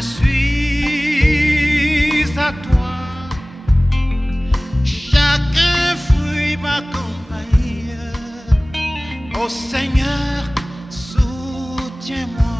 je suis à toi. Chacun fruit m'accompagne. Ô Seigneur, soutiens-moi.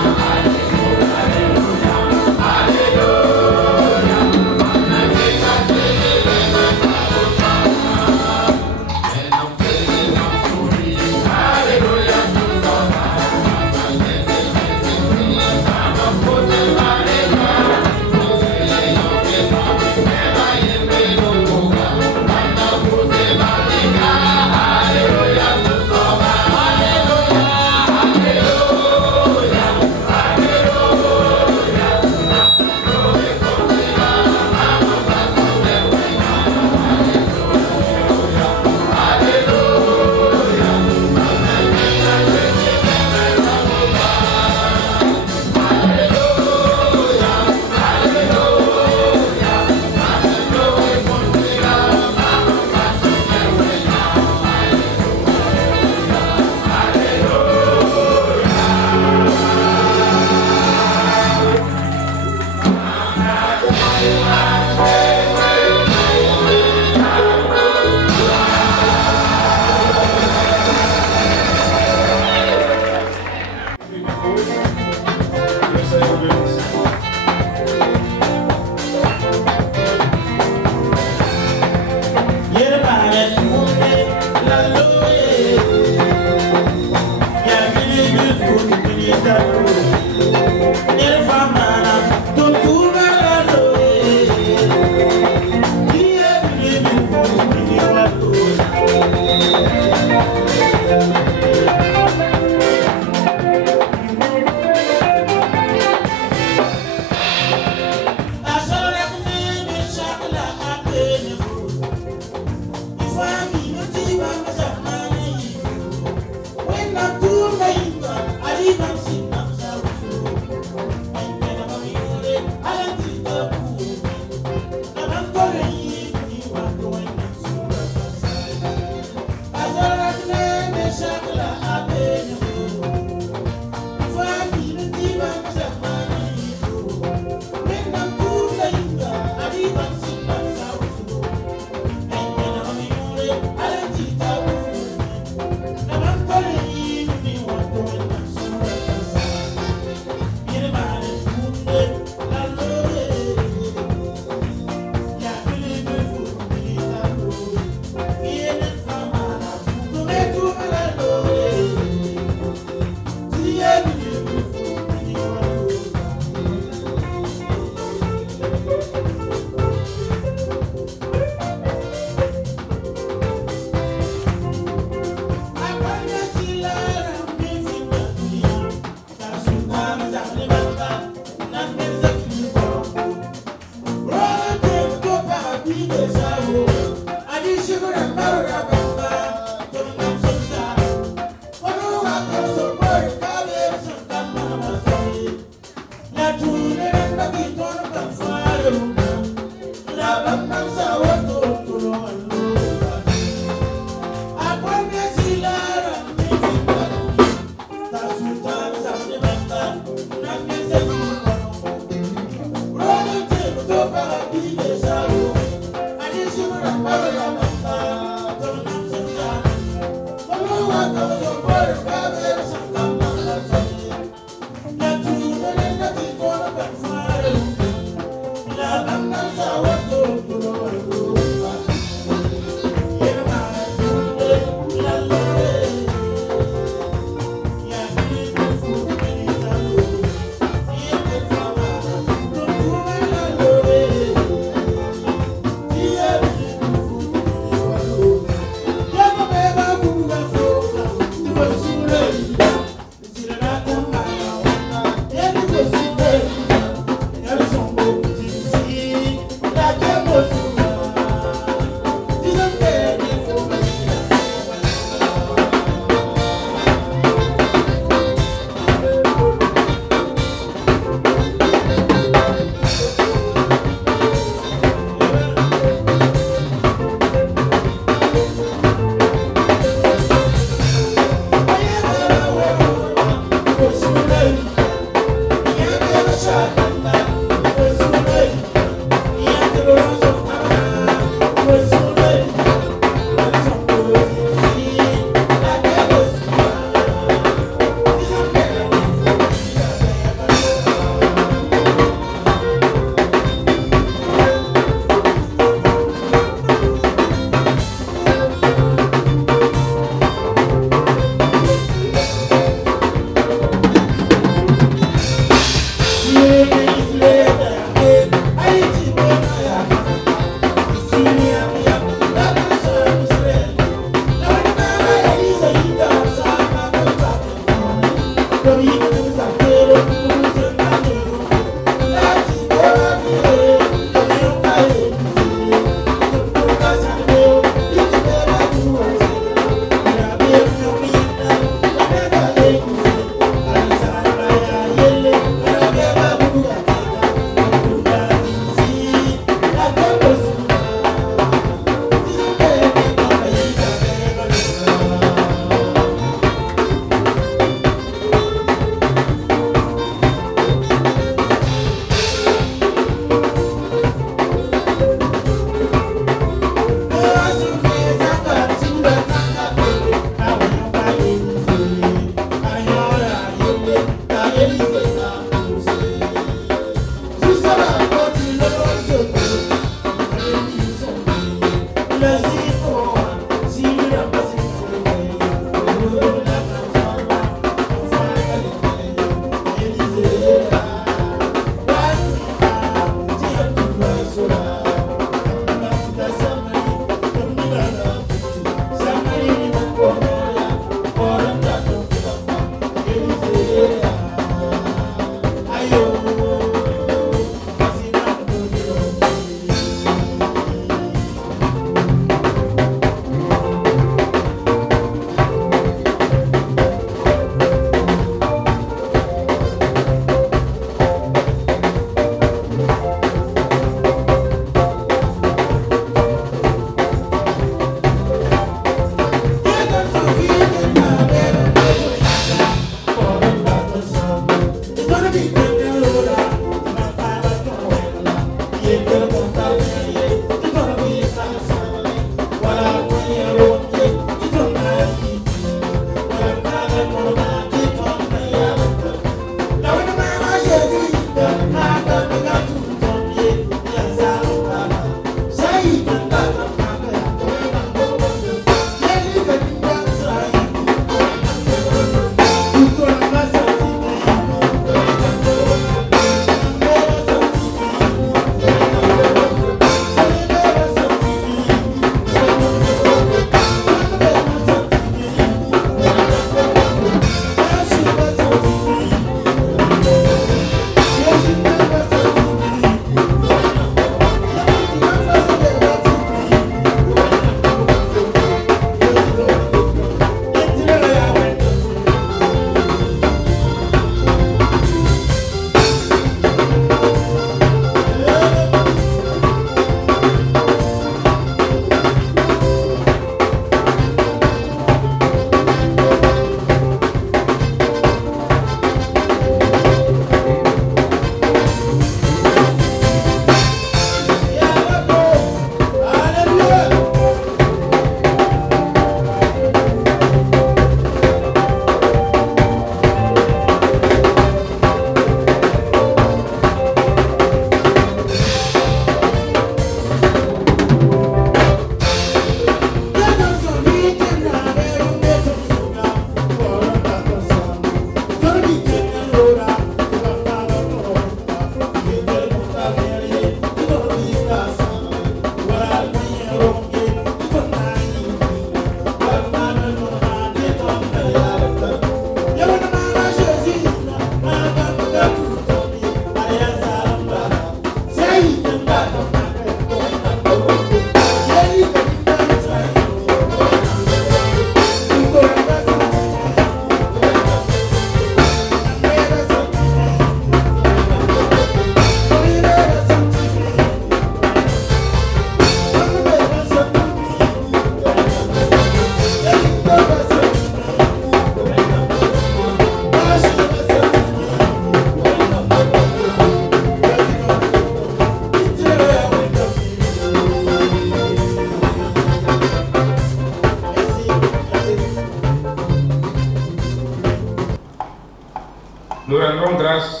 Nous rendons grâce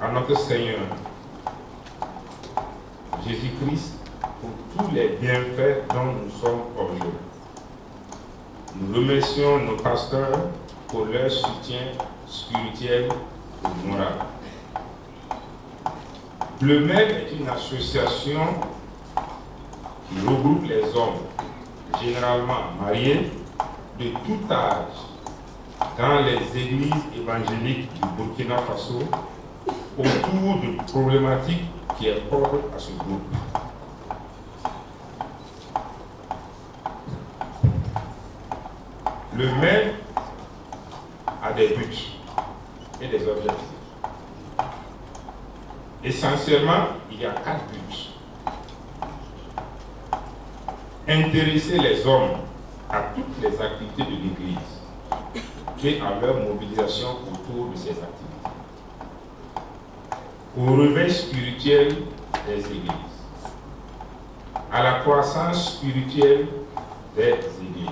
à notre Seigneur Jésus-Christ pour tous les bienfaits dont nous sommes objets. Nous remercions nos pasteurs pour leur soutien spirituel et moral. Le MED est une association qui regroupe les hommes, généralement mariés, de tout âge, dans les églises évangéliques du Burkina Faso, autour de problématiques qui est propre à ce groupe. Le MED a des buts et des objectifs. Essentiellement, il y a 4 buts. Intéresser les hommes à toutes les activités de l'Église et à leur mobilisation autour de ces activités. Au réveil spirituel des églises, à la croissance spirituelle des églises,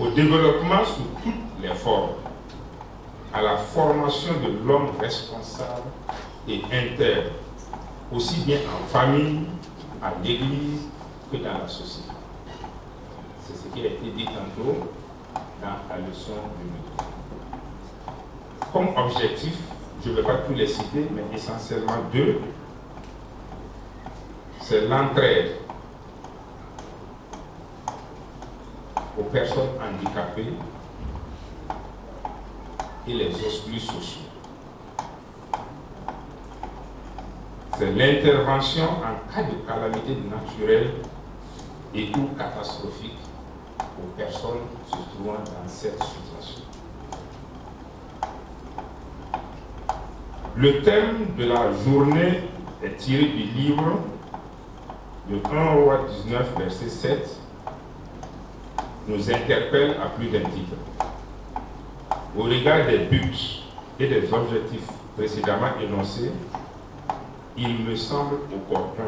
au développement sous toutes les formes, à la formation de l'homme responsable et intègre, aussi bien en famille, à l'église que dans la société. C'est ce qui a été dit tantôt dans la leçon du midi. Comme objectif, je ne vais pas tous les citer, mais essentiellement 2. C'est l'entraide aux personnes handicapées et les exclus sociaux. C'est l'intervention en cas de calamité naturelle et ou catastrophique aux personnes se trouvant dans cette situation. Le thème de la journée est tiré du livre de 1 Roi 19, verset 7, nous interpelle à plus d'un titre. Au regard des buts et des objectifs précédemment énoncés, il me semble opportun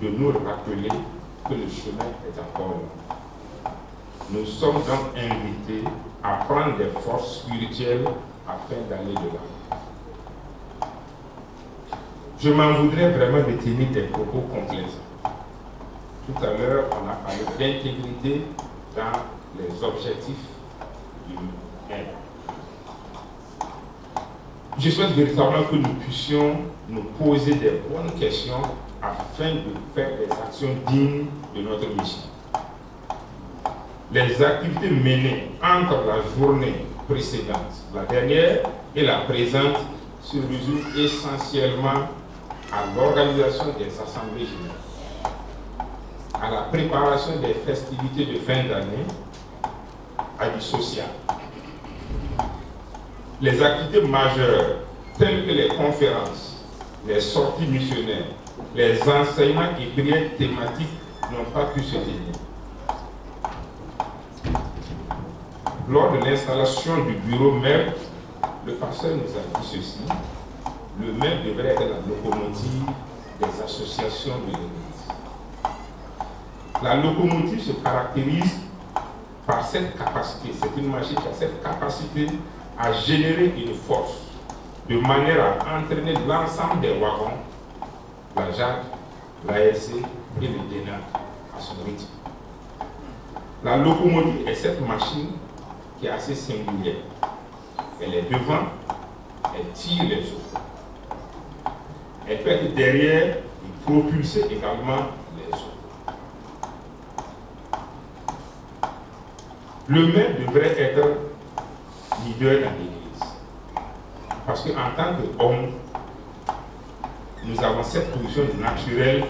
de nous rappeler que le chemin est encore long. Nous sommes donc invités à prendre des forces spirituelles afin d'aller de l'avant. Je m'en voudrais vraiment de tenir des propos complaisants. Tout à l'heure, on a parlé d'intégrité dans les objectifs du M. Je souhaite véritablement que nous puissions nous poser des bonnes questions afin de faire des actions dignes de notre mission. Les activités menées entre la journée précédente, la dernière et la présente se résument essentiellement à l'organisation des assemblées générales, à la préparation des festivités de fin d'année, à du social. Les activités majeures, telles que les conférences, les sorties missionnaires, les enseignements et prières thématiques n'ont pas pu se tenir. Lors de l'installation du bureau MEB, le pasteur nous a dit ceci: le MEB devrait être la locomotive des associations de l'Église. La locomotive se caractérise par cette capacité, c'est une machine qui a cette capacité à générer une force, de manière à entraîner l'ensemble des wagons, la JAD, l'ASC et le DENA à son rythme. La locomotive est cette machine qui est assez singulière. Elle est devant, elle tire les autres. Elle peut être derrière et propulser également les autres. Le maire devrait être leader dans l'Église. Parce qu'en tant qu'homme, nous avons cette position naturelle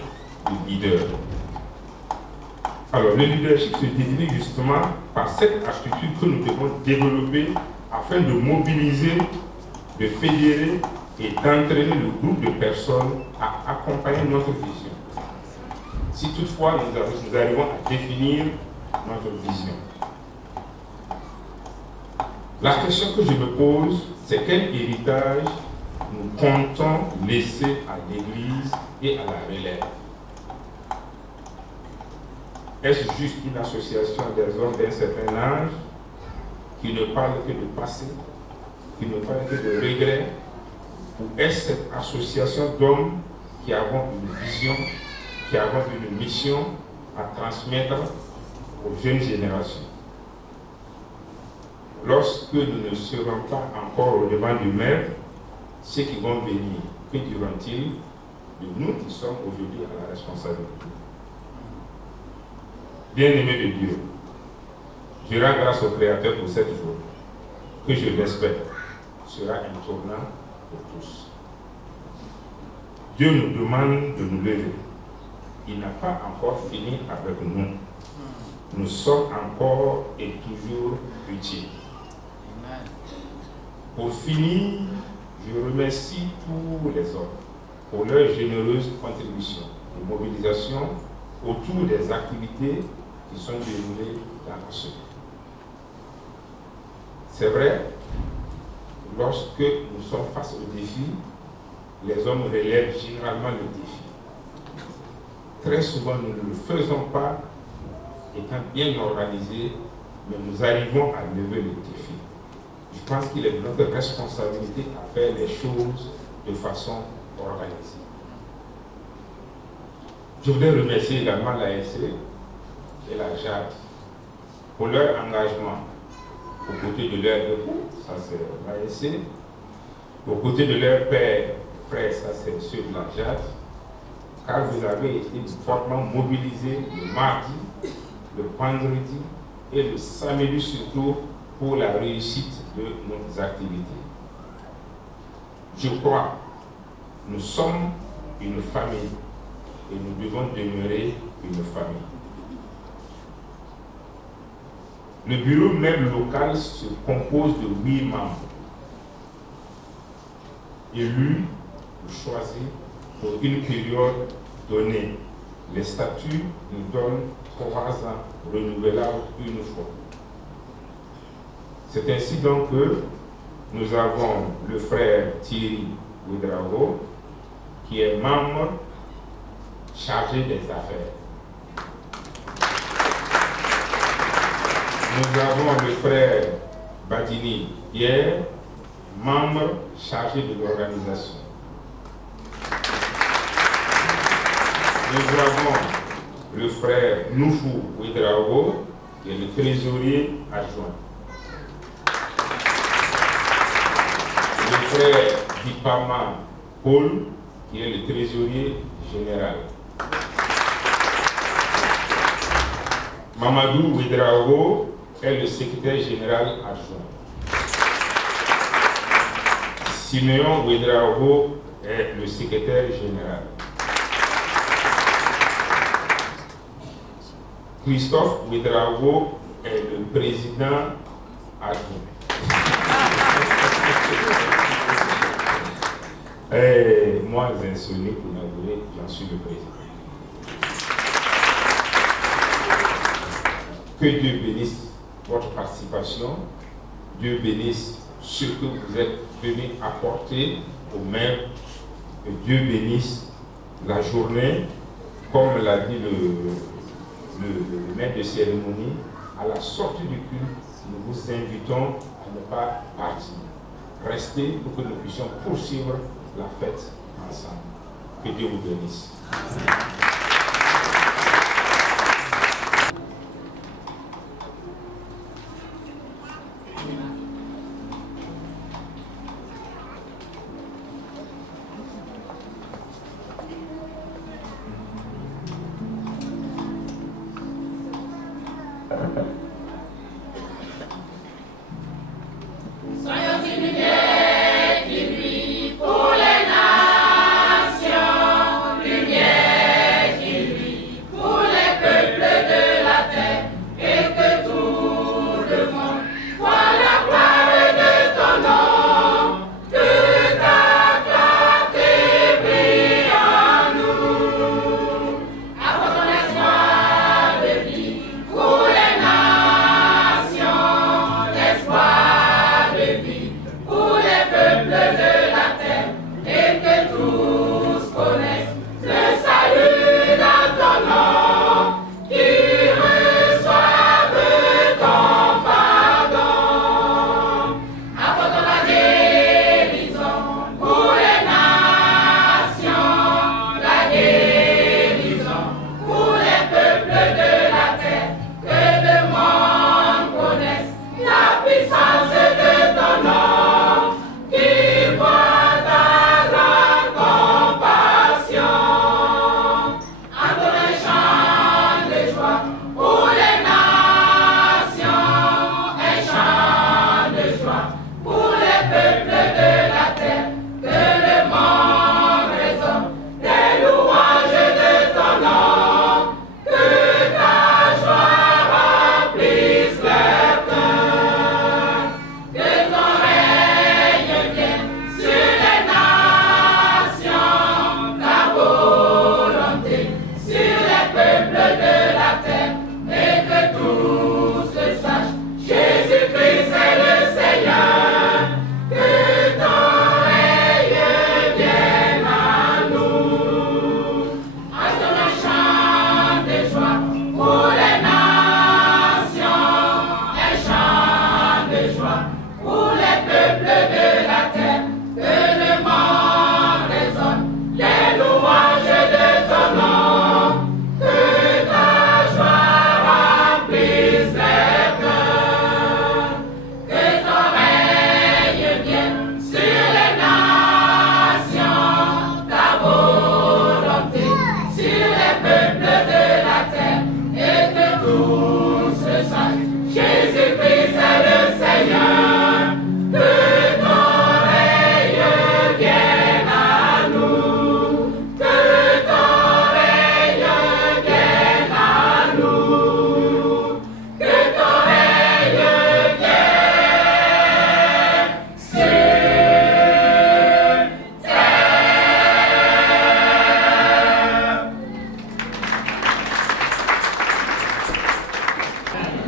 de leader. Alors, le leadership se définit justement par cette attitude que nous devons développer afin de mobiliser, de fédérer et d'entraîner le groupe de personnes à accompagner notre vision. Si toutefois nous arrivons à définir notre vision. La question que je me pose, c'est quel héritage nous comptons laisser à l'Église et à la relève. Est-ce juste une association des hommes d'un certain âge qui ne parle que de passé, qui ne parle que de regrets, ou est-ce cette association d'hommes qui avons une vision, qui avons une mission à transmettre aux jeunes générations? Lorsque nous ne serons pas encore au devant du maire, ceux qui vont venir, que diront-ils de nous qui sommes aujourd'hui à la responsabilité? Bien-aimés de Dieu, je rends grâce au Créateur pour cette journée, que je l'espère sera un tournant pour tous. Dieu nous demande de nous lever. Il n'a pas encore fini avec nous. Nous sommes encore et toujours utiles. Pour finir, je remercie tous les hommes pour leur généreuse contribution et mobilisation autour des activités qui sont déroulées dans ce pays. C'est vrai, lorsque nous sommes face au défi, les hommes relèvent généralement le défi. Très souvent, nous ne le faisons pas étant bien organisés, mais nous arrivons à lever le défi. Je pense qu'il est de notre responsabilité à faire les choses de façon organisée. Je voudrais remercier également l'ASC et la JAD pour leur engagement aux côtés de leurs époux, ça c'est l'ASC, aux côtés de leurs pères, frères, ça c'est ceux de la JAD, car vous avez été fortement mobilisés le mardi, le vendredi et le samedi surtout pour la réussite de nos activités. Je crois, nous sommes une famille et nous devons demeurer une famille. Le bureau même local se compose de 8 membres, élus ou choisis pour une période donnée. Les statuts nous donnent 3 ans renouvelables une fois. C'est ainsi donc que nous avons le frère Thierry Ouedraogo, qui est membre chargé des affaires. Nous avons le frère Badini Pierre, membre chargé de l'organisation. Nous avons le frère Noufou Ouedraogo, qui est le trésorier adjoint. Le frère Dipama Paul, qui est le trésorier général. Mamadou Ouedraogo est le secrétaire général adjoint. Siméon Ouedraogo est le secrétaire général. Christophe Ouedraogo est le président adjoint. Et moi, insolite pour l'avouer, j'en suis le président. Que Dieu bénisse votre participation. Dieu bénisse ce que vous êtes venus apporter au maire. Que Dieu bénisse la journée, comme l'a dit le maître de cérémonie. À la sortie du culte, nous vous invitons à ne pas partir. Restez pour que nous puissions poursuivre la fête ensemble. Que Dieu vous bénisse. Pour les nains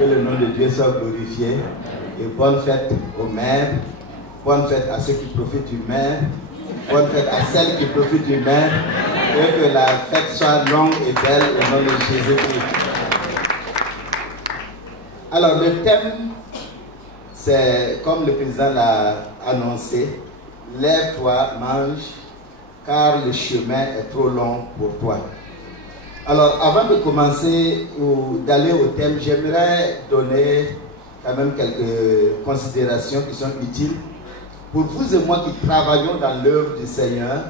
que le nom de Dieu soit glorifié. Et bonne fête aux mères, bonne fête à ceux qui profitent du maire, bonne fête à celles qui profitent du maire, et que la fête soit longue et belle au nom de Jésus-Christ. Alors le thème, c'est comme le président l'a annoncé, lève-toi, mange, car le chemin est trop long pour toi. Alors avant de commencer ou d'aller au thème, j'aimerais donner quand même quelques considérations qui sont utiles pour vous et moi qui travaillons dans l'œuvre du Seigneur,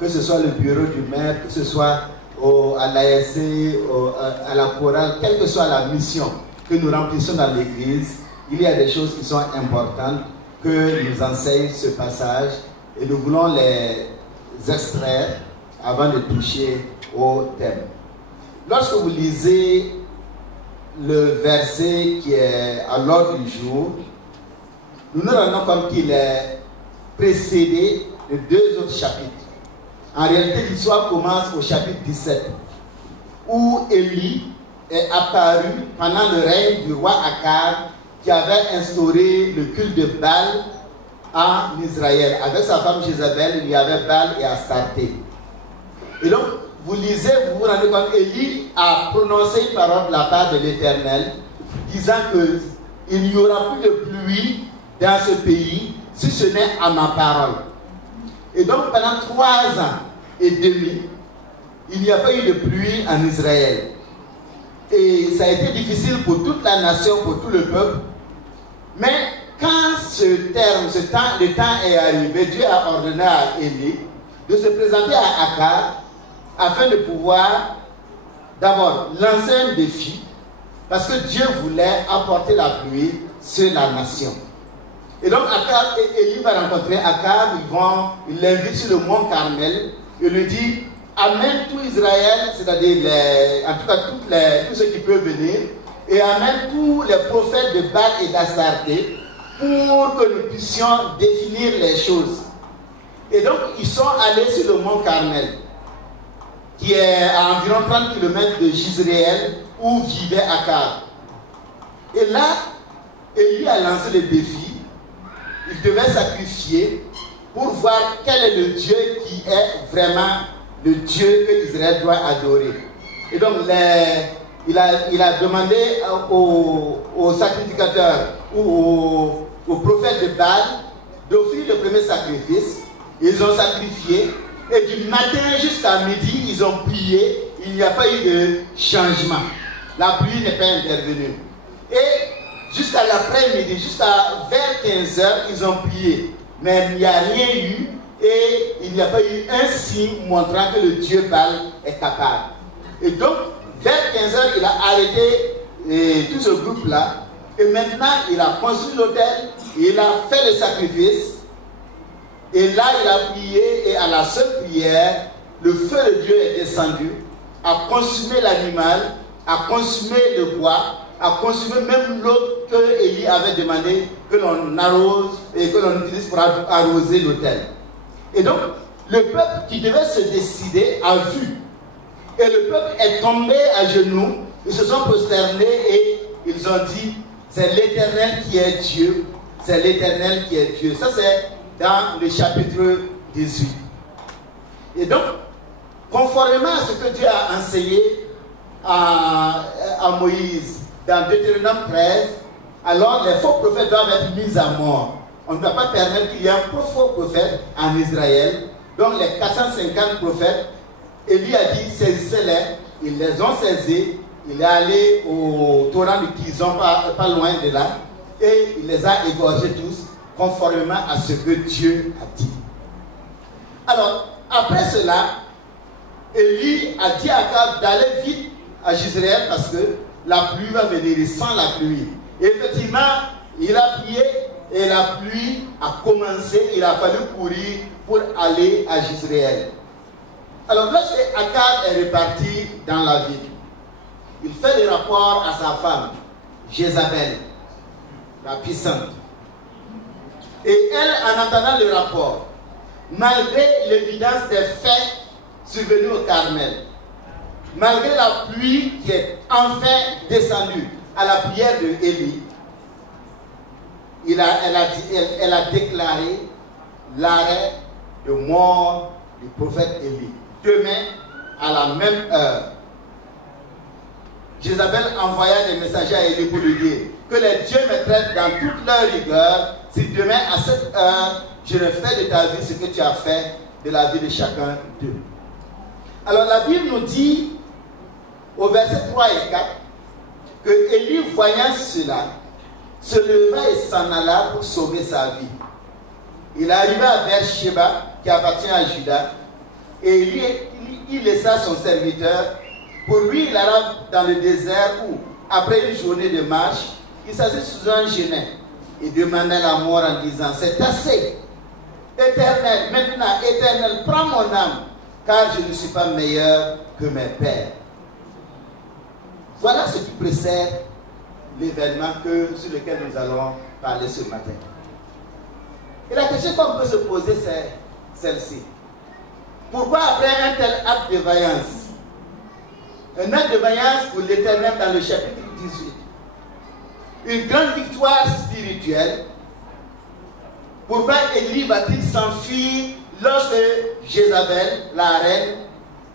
que ce soit le bureau du maire, que ce soit à l'ASC, à la chorale, quelle que soit la mission que nous remplissons dans l'église, il y a des choses qui sont importantes que nous enseigne ce passage et nous voulons les extraire avant de toucher au thème. Lorsque vous lisez le verset qui est à l'ordre du jour, nous nous rendons compte qu'il est précédé de deux autres chapitres. En réalité, l'histoire commence au chapitre 17, où Élie est apparu pendant le règne du roi Akab, qui avait instauré le culte de Baal en Israël. Avec sa femme Jézabel, il y avait Baal et Astarté. Et donc, vous lisez, vous vous rendez compte, Élie a prononcé une parole de la part de l'Éternel, disant qu'il n'y aura plus de pluie dans ce pays, si ce n'est à ma parole. Et donc, pendant 3 ans et demi, il n'y a pas eu de pluie en Israël. Et ça a été difficile pour toute la nation, pour tout le peuple. Mais quand le temps est arrivé, Dieu a ordonné à Élie de se présenter à Akab afin de pouvoir d'abord lancer un défi, parce que Dieu voulait apporter la pluie sur la nation. Et donc Élie va rencontrer Akab, il l'invite sur le mont Carmel et lui dit: amène tout Israël, c'est-à-dire en tout cas tous ceux qui peuvent venir, et amène tous les prophètes de Baal et d'Astarté pour que nous puissions définir les choses. Et donc ils sont allés sur le mont Carmel, qui est à environ 30 km de Jizréel, où vivait Akab. Et là, Élie a lancé le défi. Il devait sacrifier pour voir quel est le Dieu qui est vraiment le Dieu que Israël doit adorer. Et donc, il a demandé aux sacrificateurs ou aux prophètes de Baal d'offrir le premier sacrifice. Ils ont sacrifié. Et du matin jusqu'à midi, ils ont prié. Il n'y a pas eu de changement. La pluie n'est pas intervenue. Et jusqu'à l'après-midi, vers 15h, ils ont prié. Mais il n'y a rien eu. Et il n'y a pas eu un signe montrant que le Dieu Baal est capable. Et donc, vers 15h, il a arrêté tout ce groupe-là. Et maintenant, il a construit l'autel. Il a fait le sacrifice. Et là, il a prié. Et à la seule prière, le feu de Dieu est descendu, a consumé l'animal, a consumé le bois, a consumé même l'eau que Élie avait demandé que l'on arrose et que l'on utilise pour arroser l'autel. Et donc, le peuple qui devait se décider a vu. Et le peuple est tombé à genoux, ils se sont prosternés et ils ont dit: c'est l'Éternel qui est Dieu, c'est l'Éternel qui est Dieu. Ça, c'est dans le chapitre 18. Et donc, conformément à ce que Dieu a enseigné à Moïse dans Deutéronome 13, alors les faux prophètes doivent être mis à mort. On ne doit pas permettre qu'il y ait un faux prophète en Israël. Donc les 450 prophètes, Élie a dit: saisissez-les. Ils les ont saisis. Il est allé au torrent de Kizon, pas loin de là, et il les a égorgés tous, conformément à ce que Dieu a dit. Alors, après cela, Élie a dit à Akab d'aller vite à Jizréel parce que la pluie va venir. Il sent la pluie. Et effectivement, il a prié et la pluie a commencé. Il a fallu courir pour aller à Jizréel. Alors, lorsque Akab est reparti dans la ville, il fait le rapport à sa femme, Jézabel, la puissante. Et elle, en entendant le rapport, malgré l'évidence des faits survenus au Carmel, malgré la pluie qui est enfin descendue, à la prière de Élie, elle a déclaré l'arrêt de mort du prophète Élie. Demain, à la même heure, Jézabel envoya des messagers à Élie pour lui dire que les dieux me traitent dans toute leur rigueur si demain à cette heure je ne fais de ta vie ce que tu as fait de la vie de chacun d'eux. Alors la Bible nous dit au verset 3 et 4 que Élie, voyant cela, se leva et s'en alla pour sauver sa vie. Il arriva à Beersheba qui appartient à Juda et il laissa son serviteur. Pour lui, il alla dans le désert où, après une journée de marche, il s'assit sous un genêt et demanda la mort en disant: c'est assez. Éternel, maintenant, Éternel, prends mon âme, car je ne suis pas meilleur que mes pères. Voilà ce qui précède l'événement sur lequel nous allons parler ce matin. Et la question qu'on peut se poser, c'est celle-ci. Pourquoi après un tel acte de vaillance, un acte de vaillance pour l'Éternel dans le chapitre 18, une grande victoire spirituelle, pourquoi Élie va-t-il s'enfuir lorsque Jézabel, la reine,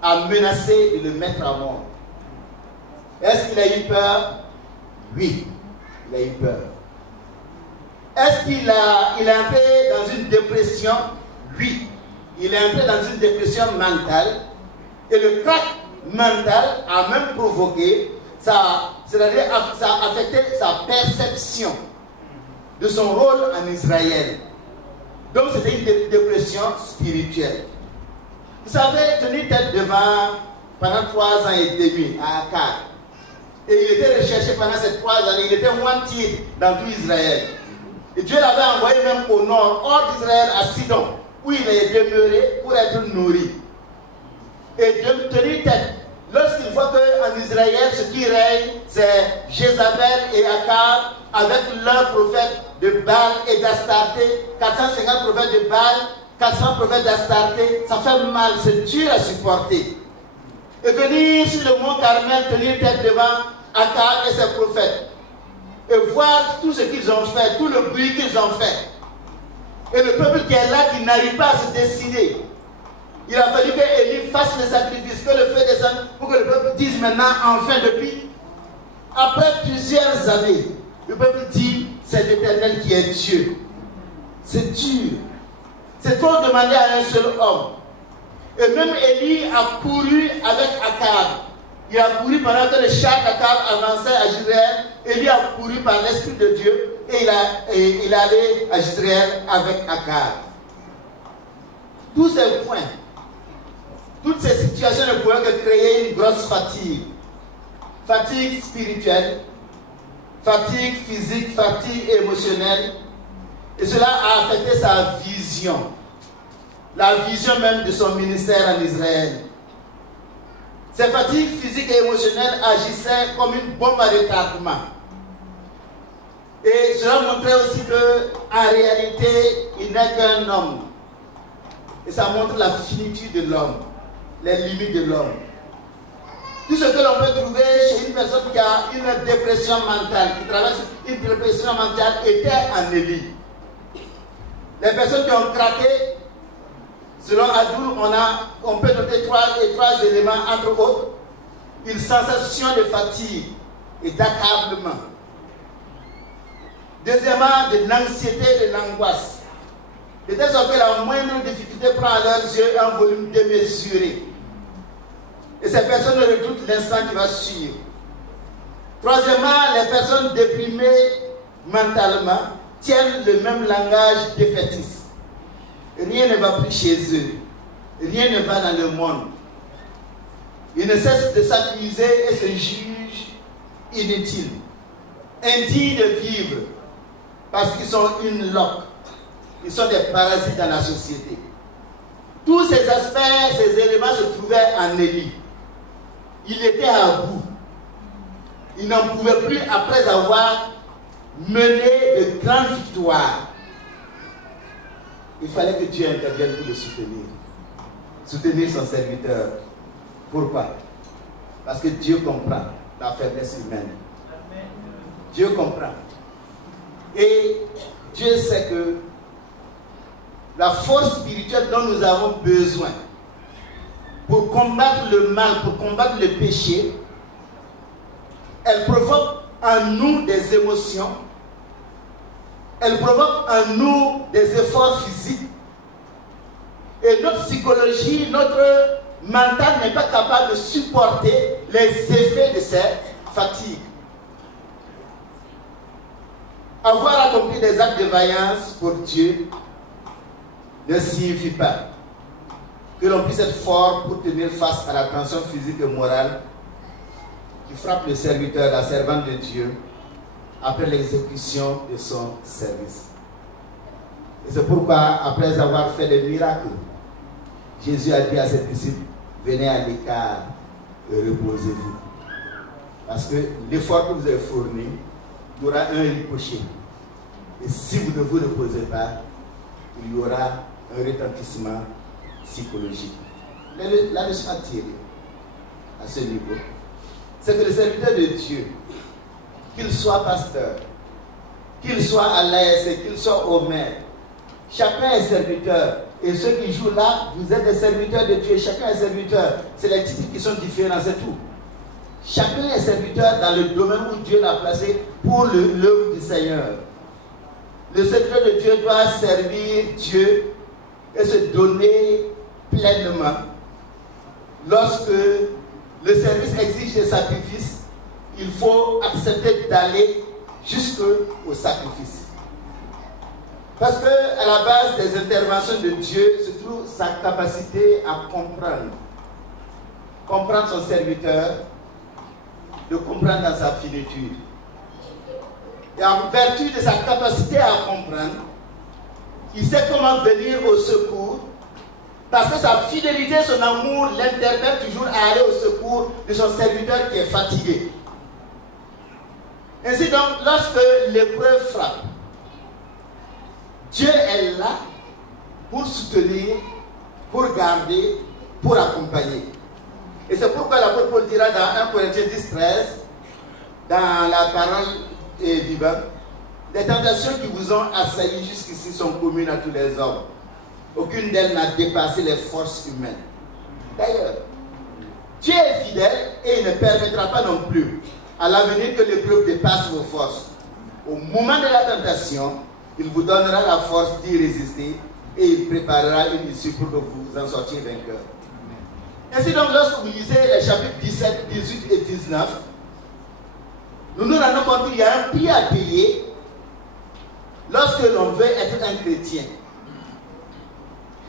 a menacé de le mettre à mort? Est-ce qu'il a eu peur? Oui, il a eu peur. Est-ce qu'il est entré dans une dépression? Oui, il est entré dans une dépression mentale. Et le crack mental a même provoqué, c'est-à-dire ça a affecté sa perception de son rôle en Israël. Donc c'était une dépression spirituelle. Il s'avait tenu tête devant pendant 3 ans et demi à Akar. Et il était recherché pendant ces 3 années. Il était wanted dans tout Israël. Et Dieu l'avait envoyé même au nord, hors d'Israël, à Sidon, où il est demeuré pour être nourri. Et de tenir tête. Lorsqu'il voit qu'en Israël, ce qui règne, c'est Jézabel et Akab, avec leurs prophètes de Baal et d'Astarté, 450 prophètes de Baal, 400 prophètes d'Astarté, ça fait mal, c'est dur à supporter. Et venir sur le mont Carmel, tenir tête devant Akab et ses prophètes, et voir tout ce qu'ils ont fait, tout le bruit qu'ils ont fait. Et le peuple qui est là, qui n'arrive pas à se décider. Il a fallu que Élie fasse le sacrifice, que le feu descende, pour que le peuple dise maintenant, enfin, depuis, après plusieurs années, le peuple dit, c'est l'Éternel qui est Dieu. C'est dur. C'est trop demander à un seul homme. Et même Élie a couru avec Akab. Il a couru pendant que le char d'Akab avançait à Jezreel. Élie a couru par l'Esprit de Dieu et il est allé à Jezreel avec Akab. Tous ces points, toutes ces situations ne pouvaient que créer une grosse fatigue. Fatigue spirituelle, fatigue physique, fatigue émotionnelle. Et cela a affecté sa vision. La vision même de son ministère en Israël. Ces fatigues physiques et émotionnelles agissaient comme une bombe à retardement. Et cela montrait aussi qu'en réalité, il n'est qu'un homme. Et ça montre la finitude de l'homme, les limites de l'homme. Tout ce que l'on peut trouver chez une personne qui a une dépression mentale, qui traverse une dépression mentale, était en Élie. Les personnes qui ont craqué, selon Adoul, on peut noter trois éléments, entre autres. Une sensation de fatigue et d'accablement. Deuxièmement, de l'anxiété et de l'angoisse. De telle sorte que la moindre difficulté prend à leurs yeux un volume démesuré. Et ces personnes redoutent l'instant qui va suivre. Troisièmement, les personnes déprimées mentalement tiennent le même langage défaitiste. Rien ne va plus chez eux. Rien ne va dans le monde. Ils ne cessent de s'accuser et se jugent inutiles, indignes de vivre, parce qu'ils sont une loque. Ils sont des parasites dans la société. Tous ces aspects, ces éléments se trouvaient en Élie. Il était à bout. Il n'en pouvait plus après avoir mené de grandes victoires. Il fallait que Dieu intervienne pour le soutenir. Soutenir son serviteur. Pourquoi? Parce que Dieu comprend la faiblesse humaine. Dieu comprend. Et Dieu sait que la force spirituelle dont nous avons besoin pour combattre le mal, pour combattre le péché, elle provoque en nous des émotions, elle provoque en nous des efforts physiques, et notre psychologie, notre mental n'est pas capable de supporter les effets de cette fatigue. Avoir accompli des actes de vaillance pour Dieu ne signifie pas que l'on puisse être fort pour tenir face à la tension physique et morale qui frappe le serviteur, la servante de Dieu, après l'exécution de son service. Et c'est pourquoi, après avoir fait des miracles, Jésus a dit à ses disciples, venez à l'écart et reposez-vous. Parce que l'effort que vous avez fourni aura un ricochet. Et si vous ne vous reposez pas, il y aura un retentissement psychologique. La leçon à tirer à ce niveau, c'est que le serviteur de Dieu, qu'il soit pasteur, qu'il soit à l'AS, qu'il soit au maire, chacun est serviteur. Et ceux qui jouent là, vous êtes des serviteurs de Dieu. Chacun est serviteur. C'est les titres qui sont différents, c'est tout. Chacun est serviteur dans le domaine où Dieu l'a placé pour l'œuvre du Seigneur. Le serviteur de Dieu doit servir Dieu et se donner pleinement. Lorsque le service exige des sacrifices, il faut accepter d'aller jusqu'au sacrifice. Parce qu'à la base des interventions de Dieu se trouve sa capacité à comprendre. Comprendre son serviteur, de comprendre dans sa finitude. Et en vertu de sa capacité à comprendre, il sait comment venir au secours, parce que sa fidélité, son amour l'interpelle toujours à aller au secours de son serviteur qui est fatigué. Ainsi donc, lorsque l'épreuve frappe, Dieu est là pour soutenir, pour garder, pour accompagner. Et c'est pourquoi l'apôtre Paul dira dans 1 Corinthiens 10, 13, dans la parole vivante, les tentations qui vous ont assailli jusqu'ici sont communes à tous les hommes. Aucune d'elles n'a dépassé les forces humaines. D'ailleurs, Dieu est fidèle et il ne permettra pas non plus à l'avenir que l'épreuve dépasse vos forces. Au moment de la tentation, il vous donnera la force d'y résister et il préparera une issue pour que vous en sortiez vainqueur. Ainsi donc, lorsque vous lisez les chapitres 17, 18 et 19, nous nous rendons compte qu'il y a un prix à payer lorsque l'on veut être un chrétien.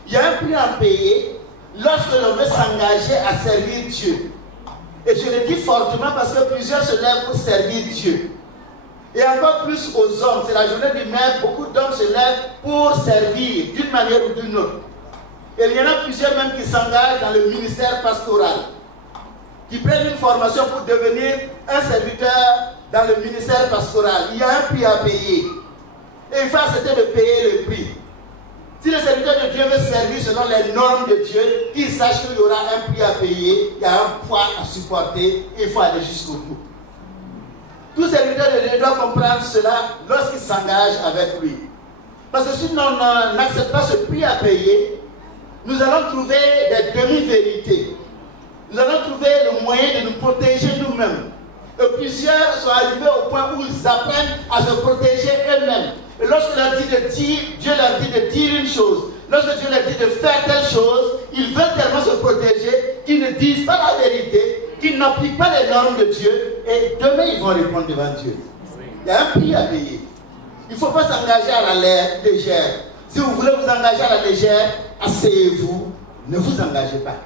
Il y a un prix à payer lorsque l'on veut s'engager à servir Dieu. Et je le dis fortement parce que plusieurs se lèvent pour servir Dieu. Et encore plus aux hommes, c'est la journée du maire, beaucoup d'hommes se lèvent pour servir d'une manière ou d'une autre. Et il y en a plusieurs même qui s'engagent dans le ministère pastoral, qui prennent une formation pour devenir un serviteur dans le ministère pastoral. Il y a un prix à payer. Et il faut accepter de payer le prix. Si le serviteur de Dieu veut servir selon les normes de Dieu, qu'il sache qu'il y aura un prix à payer, il y a un poids à supporter, et il faut aller jusqu'au bout. Tout serviteur de Dieu doit comprendre cela lorsqu'il s'engage avec lui. Parce que si on n'accepte pas ce prix à payer, nous allons trouver des demi-vérités. Nous allons trouver le moyen de nous protéger nous-mêmes. Et plusieurs sont arrivés au point où ils apprennent à se protéger eux-mêmes. Et lorsque Dieu leur dit de dire une chose, lorsque Dieu leur dit de faire telle chose, ils veulent tellement se protéger qu'ils ne disent pas la vérité, qu'ils n'appliquent pas les normes de Dieu, et demain ils vont répondre devant Dieu. Il y a un prix à payer. Il ne faut pas s'engager à la légère. Si vous voulez vous engager à la légère, asseyez-vous, ne vous engagez pas.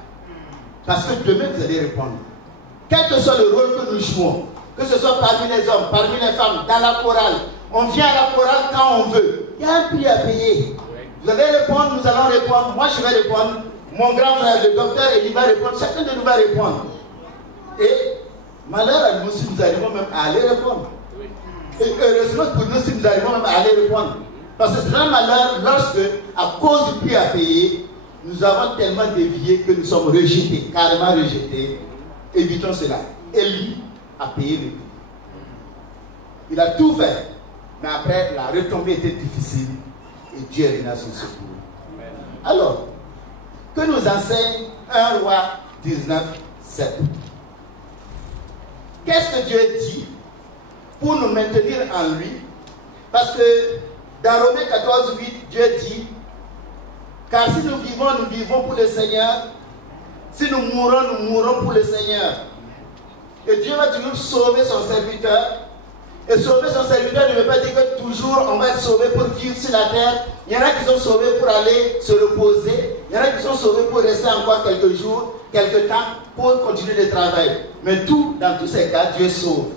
Parce que demain vous allez répondre. Quel que soit le rôle que nous jouons, que ce soit parmi les hommes, parmi les femmes, dans la chorale, on vient à la chorale quand on veut. Il y a un prix à payer. Vous allez répondre, nous allons répondre. Moi je vais répondre. Mon grand frère, le docteur, il va répondre. Chacun de nous va répondre. Et malheur à nous si nous arrivons même à aller répondre. Et heureusement pour nous si nous arrivons même à aller répondre. Parce que c'est un malheur lorsque, à cause du prix à payer, nous avons tellement dévié que nous sommes rejetés, carrément rejetés. Évitons cela. Élie a payé le prix. Il a tout fait. Mais après, la retombée était difficile. Et Dieu est venu à son secours. Alors, que nous enseigne 1 Roi 19, 7. Qu'est-ce que Dieu dit pour nous maintenir en lui? Parce que dans Romains 14, 8, Dieu dit: car si nous vivons pour le Seigneur. Si nous mourrons pour le Seigneur. Et Dieu va toujours sauver son serviteur. Et sauver son serviteur ne veut pas dire que toujours on va être sauvé pour vivre sur la terre. Il y en a qui sont sauvés pour aller se reposer. Il y en a qui sont sauvés pour rester encore quelques jours, quelques temps, pour continuer le travail. Mais dans tous ces cas, Dieu sauve.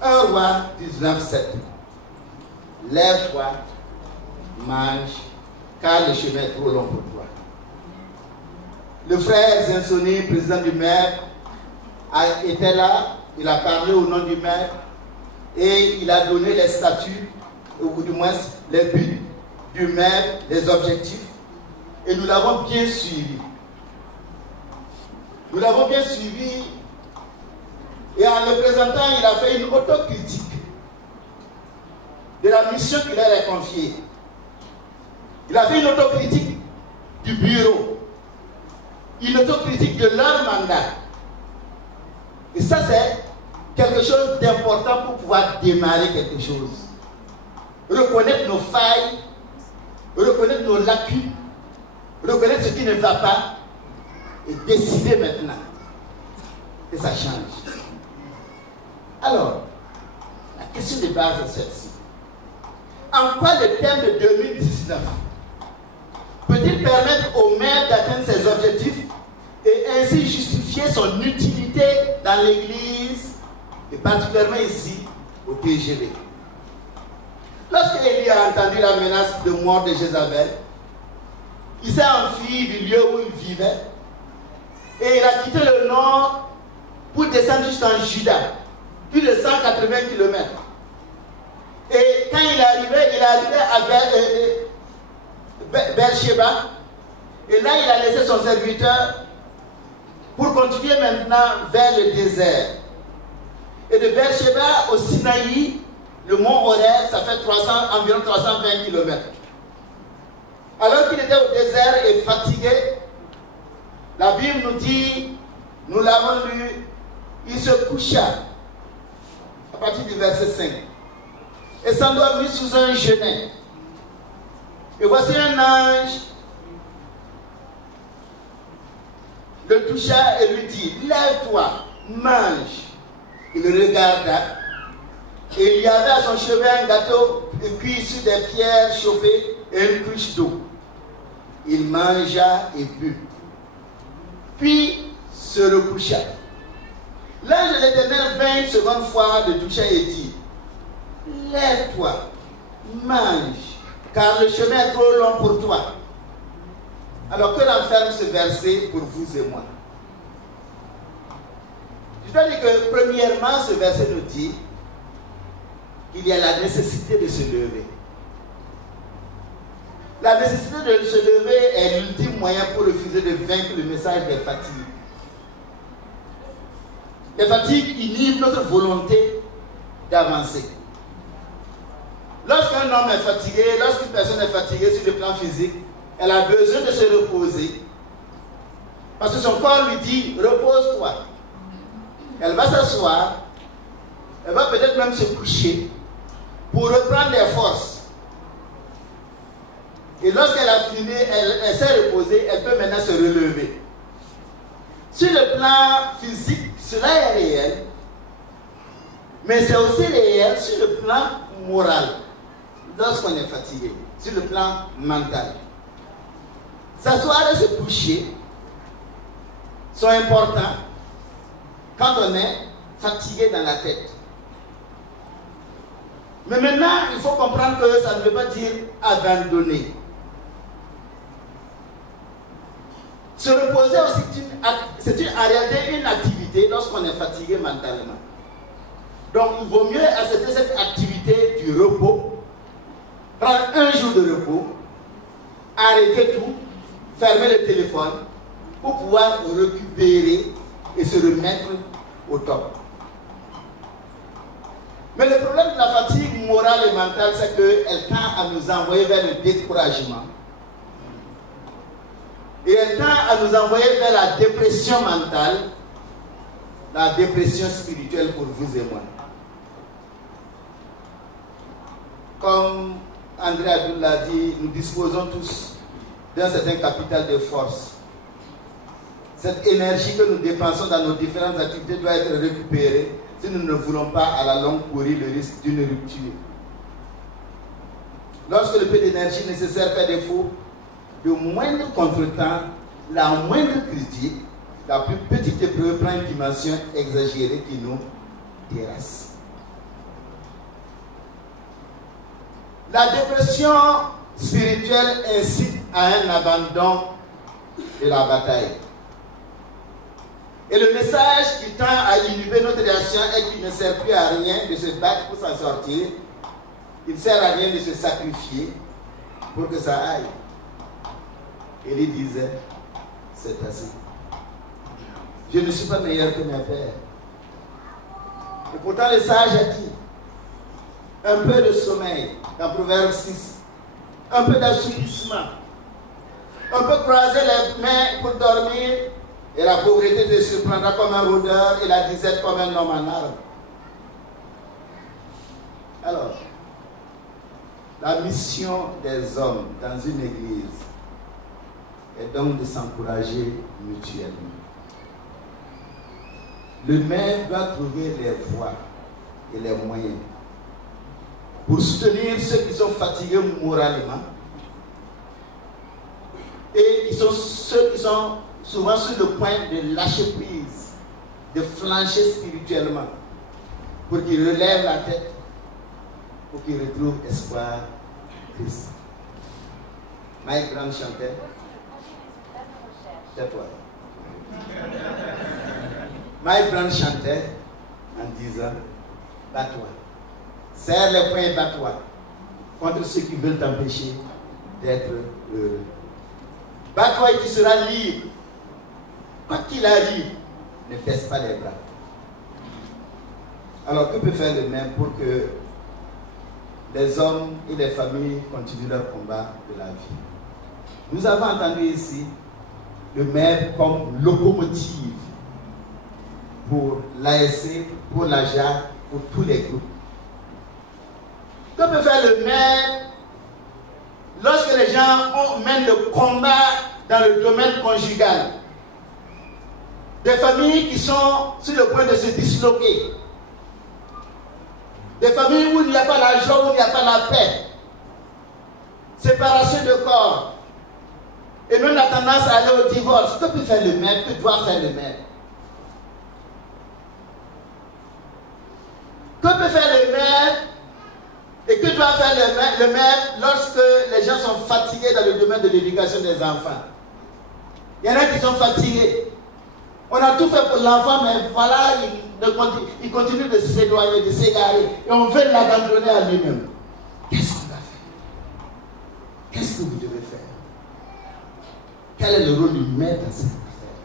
1 Roi 19, 7. Lève-toi, mange, car le chemin est trop long pour toi. Le frère Zinsoni, président du maire, était là. Il a parlé au nom du maire et il a donné les statuts, ou du moins les buts du maire, les objectifs. Et nous l'avons bien suivi. Nous l'avons bien suivi. Et en le présentant, il a fait une autocritique de la mission qu'il leur a confiée. Il a fait une autocritique du bureau, une autocritique de leur mandat. Et ça, c'est quelque chose d'important pour pouvoir démarrer quelque chose. Reconnaître nos failles, reconnaître nos lacunes, reconnaître ce qui ne va pas et décider maintenant que ça change. Alors, la question de base est celle-ci. En quoi le thème de 2019 peut-il permettre au maire d'atteindre ses objectifs et ainsi justifier son utilité dans l'Église et particulièrement ici au TGV? Lorsque Élie a entendu la menace de mort de Jézabel, il s'est enfui du lieu où il vivait et il a quitté le nord pour descendre jusqu'en Juda, plus de 180 km. Et quand il est arrivé à Beersheba, et là il a laissé son serviteur pour continuer maintenant vers le désert. Et de Beersheba au Sinaï, le mont Horeb, ça fait environ 320 km. Alors qu'il était au désert et fatigué, la Bible nous dit, nous l'avons lu, il se coucha à partir du verset 5 et s'endormit sous un genêt. Et voici un ange le toucha et lui dit: lève-toi, mange. Il regarda et il y avait à son chevet un gâteau cuit sur des pierres chauffées et une cruche d'eau. Il mangea et but, puis se recoucha. L'ange de l'Éternel vint une seconde fois de toucher et dit: lève-toi, mange, car le chemin est trop long pour toi. Alors que renferme ce verset pour vous et moi? Je dois dire que premièrement, ce verset nous dit qu'il y a la nécessité de se lever. La nécessité de se lever est l'ultime moyen pour refuser de vaincre le message des fatigues. Les fatigues inhibent notre volonté d'avancer. Lorsqu'un homme est fatigué, lorsqu'une personne est fatiguée sur le plan physique, elle a besoin de se reposer. Parce que son corps lui dit: repose-toi. Elle va s'asseoir, elle va peut-être même se coucher pour reprendre les forces. Et lorsqu'elle a fini, elle s'est reposée, elle peut maintenant se relever. Sur le plan physique, cela est réel, mais c'est aussi réel sur le plan moral, lorsqu'on est fatigué, sur le plan mental. S'asseoir et se coucher sont importants quand on est fatigué dans la tête. Mais maintenant, il faut comprendre que ça ne veut pas dire abandonner. Se reposer aussi, c'est en réalité une activité lorsqu'on est fatigué mentalement. Donc, il vaut mieux accepter cette activité du repos, prendre un jour de repos, arrêter tout, fermer le téléphone pour pouvoir récupérer et se remettre au top. la fatigue morale et mentale, c'est qu'elle tend à nous envoyer vers le découragement. Et elle tend à nous envoyer vers la dépression mentale, la dépression spirituelle pour vous et moi. Comme André Adoul l'a dit, nous disposons tous d'un certain capital de force. Cette énergie que nous dépensons dans nos différentes activités doit être récupérée si nous ne voulons pas à la longue courir le risque d'une rupture. Lorsque le peu d'énergie nécessaire fait défaut, le moindre contretemps, la moindre critique, la plus petite épreuve prend une dimension exagérée qui nous terrasse. La dépression spirituelle incite à un abandon de la bataille. Et le message qui tend à inhiber notre réaction est qu'il ne sert plus à rien de se battre pour s'en sortir. Il ne sert à rien de se sacrifier pour que ça aille. Élie disait, c'est assez. Je ne suis pas meilleur que mes pères. Et pourtant le sage a dit, un peu de sommeil, dans Proverbe 6, un peu d'assoupissement, un peu croiser les mains pour dormir, et la pauvreté te surprendra comme un rôdeur et la disette comme un homme en arbre. Alors, la mission des hommes dans une église est donc de s'encourager mutuellement. Le maire doit trouver les voies et les moyens pour soutenir ceux qui sont fatigués moralement et ceux qui sont souvent sur le point de lâcher prise, de flancher spirituellement, pour qu'ils relèvent la tête, pour qu'ils retrouvent espoir en Christ. Mike Brown chantait. C'est toi. Mike Brown chantait en disant, bats-toi. Serre les poings et bats-toi contre ceux qui veulent t'empêcher d'être heureux. Bats-toi et tu seras libre. Quoi qu'il arrive, ne baisse pas les bras. Alors, que peut faire le maire pour que les hommes et les familles continuent leur combat de la vie? Nous avons entendu ici le maire comme locomotive pour l'ASC, pour l'AJA, pour tous les groupes. Que peut faire le maire lorsque les gens mènent le combat dans le domaine conjugal? Des familles qui sont sur le point de se disloquer. Des familles où il n'y a pas la joie, où il n'y a pas la paix. Séparation de corps. Et même la tendance à aller au divorce. Que peut faire le maire? Que doit faire le maire? Que peut faire le maire? Et que doit faire le maire lorsque les gens sont fatigués dans le domaine de l'éducation des enfants? Il y en a qui sont fatigués. On a tout fait pour l'enfant, mais voilà, il continue de s'éloigner, de s'égarer. Et on veut l'abandonner à lui-même. Qu'est-ce qu'on va faire? Qu'est-ce que vous devez faire? Quel est le rôle du maître dans cette affaire?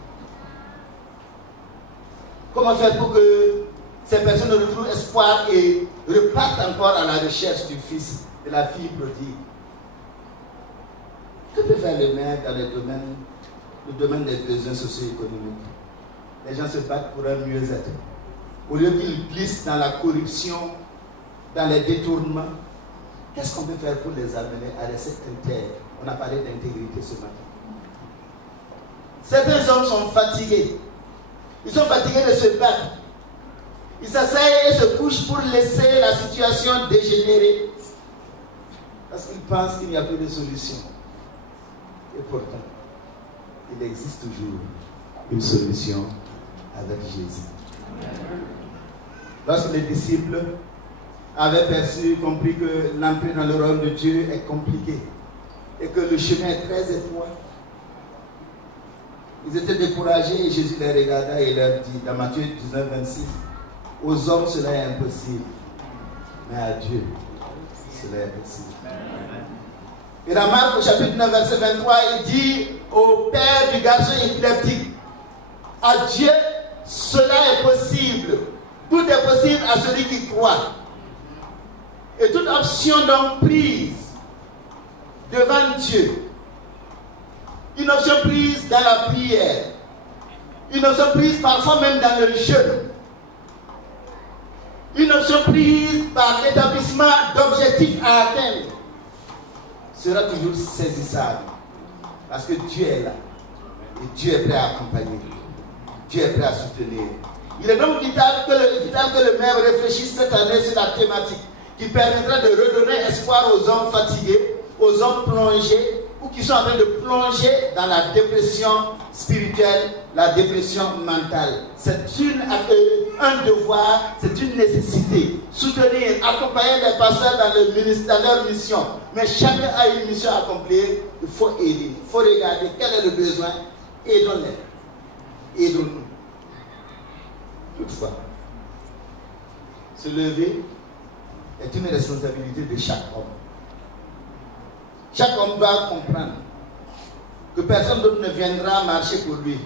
Comment faire pour que ces personnes retrouvent espoir et repartent encore à la recherche du fils, de la fille prodigue? Que peut faire le maire dans le domaine des besoins socio-économiques? Les gens se battent pour un mieux-être. Au lieu qu'ils glissent dans la corruption, dans les détournements, qu'est-ce qu'on peut faire pour les amener à rester intègres? On a parlé d'intégrité ce matin. Certains hommes sont fatigués. Ils sont fatigués de se battre. Ils s'asseyent et se couchent pour laisser la situation dégénérer. Parce qu'ils pensent qu'il n'y a plus de solution. Et pourtant, il existe toujours une solution avec Jésus. Lorsque les disciples avaient compris que l'entrée dans le royaume de Dieu est compliquée et que le chemin est très étroit, ils étaient découragés et Jésus les regarda et leur dit, dans Matthieu 19, 26, aux hommes cela est impossible, mais à Dieu cela est possible. Et dans Marc au chapitre 9, verset 23, il dit au père du garçon épileptique, à Dieu cela est possible. Tout est possible à celui qui croit. Et toute option donc prise devant Dieu, une option prise dans la prière, une option prise parfois même dans le jeûne, une option prise par l'établissement d'objectifs à atteindre, sera toujours saisissable. Parce que Dieu est là. Et Dieu est prêt à accompagner. Dieu est prêt à soutenir. Il est donc vital que le maire réfléchisse cette année sur la thématique qui permettra de redonner espoir aux hommes fatigués, aux hommes plongés ou qui sont en train de plonger dans la dépression spirituelle, la dépression mentale. C'est un devoir, c'est une nécessité. Soutenir, accompagner les pasteurs dans leur mission. Mais chacun a une mission à accomplir. Il faut aider, il faut regarder quel est le besoin. Aidons-les. Aidons-nous. Toutefois, se lever est une responsabilité de chaque homme. Chaque homme doit comprendre que personne d'autre ne viendra marcher pour lui.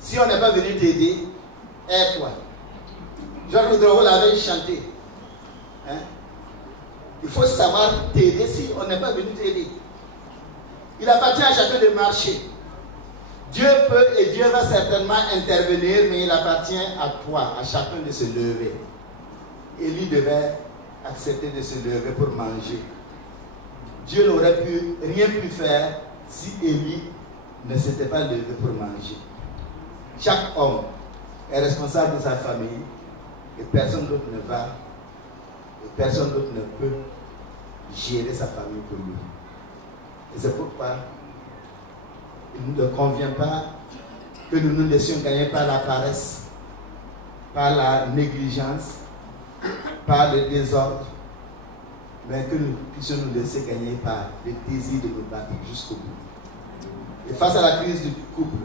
Si on n'est pas venu t'aider, aide-toi. Georges Drouot l'avait chanté. Hein? Il faut savoir t'aider si on n'est pas venu t'aider. Il appartient à chacun de marcher. Dieu peut et Dieu va certainement intervenir, mais il appartient à toi, à chacun de se lever. Élie devait accepter de se lever pour manger. Dieu n'aurait rien pu faire si Élie ne s'était pas levé pour manger. Chaque homme est responsable de sa famille et personne d'autre ne va, et personne d'autre ne peut gérer sa famille pour lui. Et c'est pourquoi il ne convient pas que nous nous laissions gagner par la paresse, par la négligence, par le désordre, mais que nous puissions nous laisser gagner par le désir de nous battre jusqu'au bout. Et face à la crise du couple,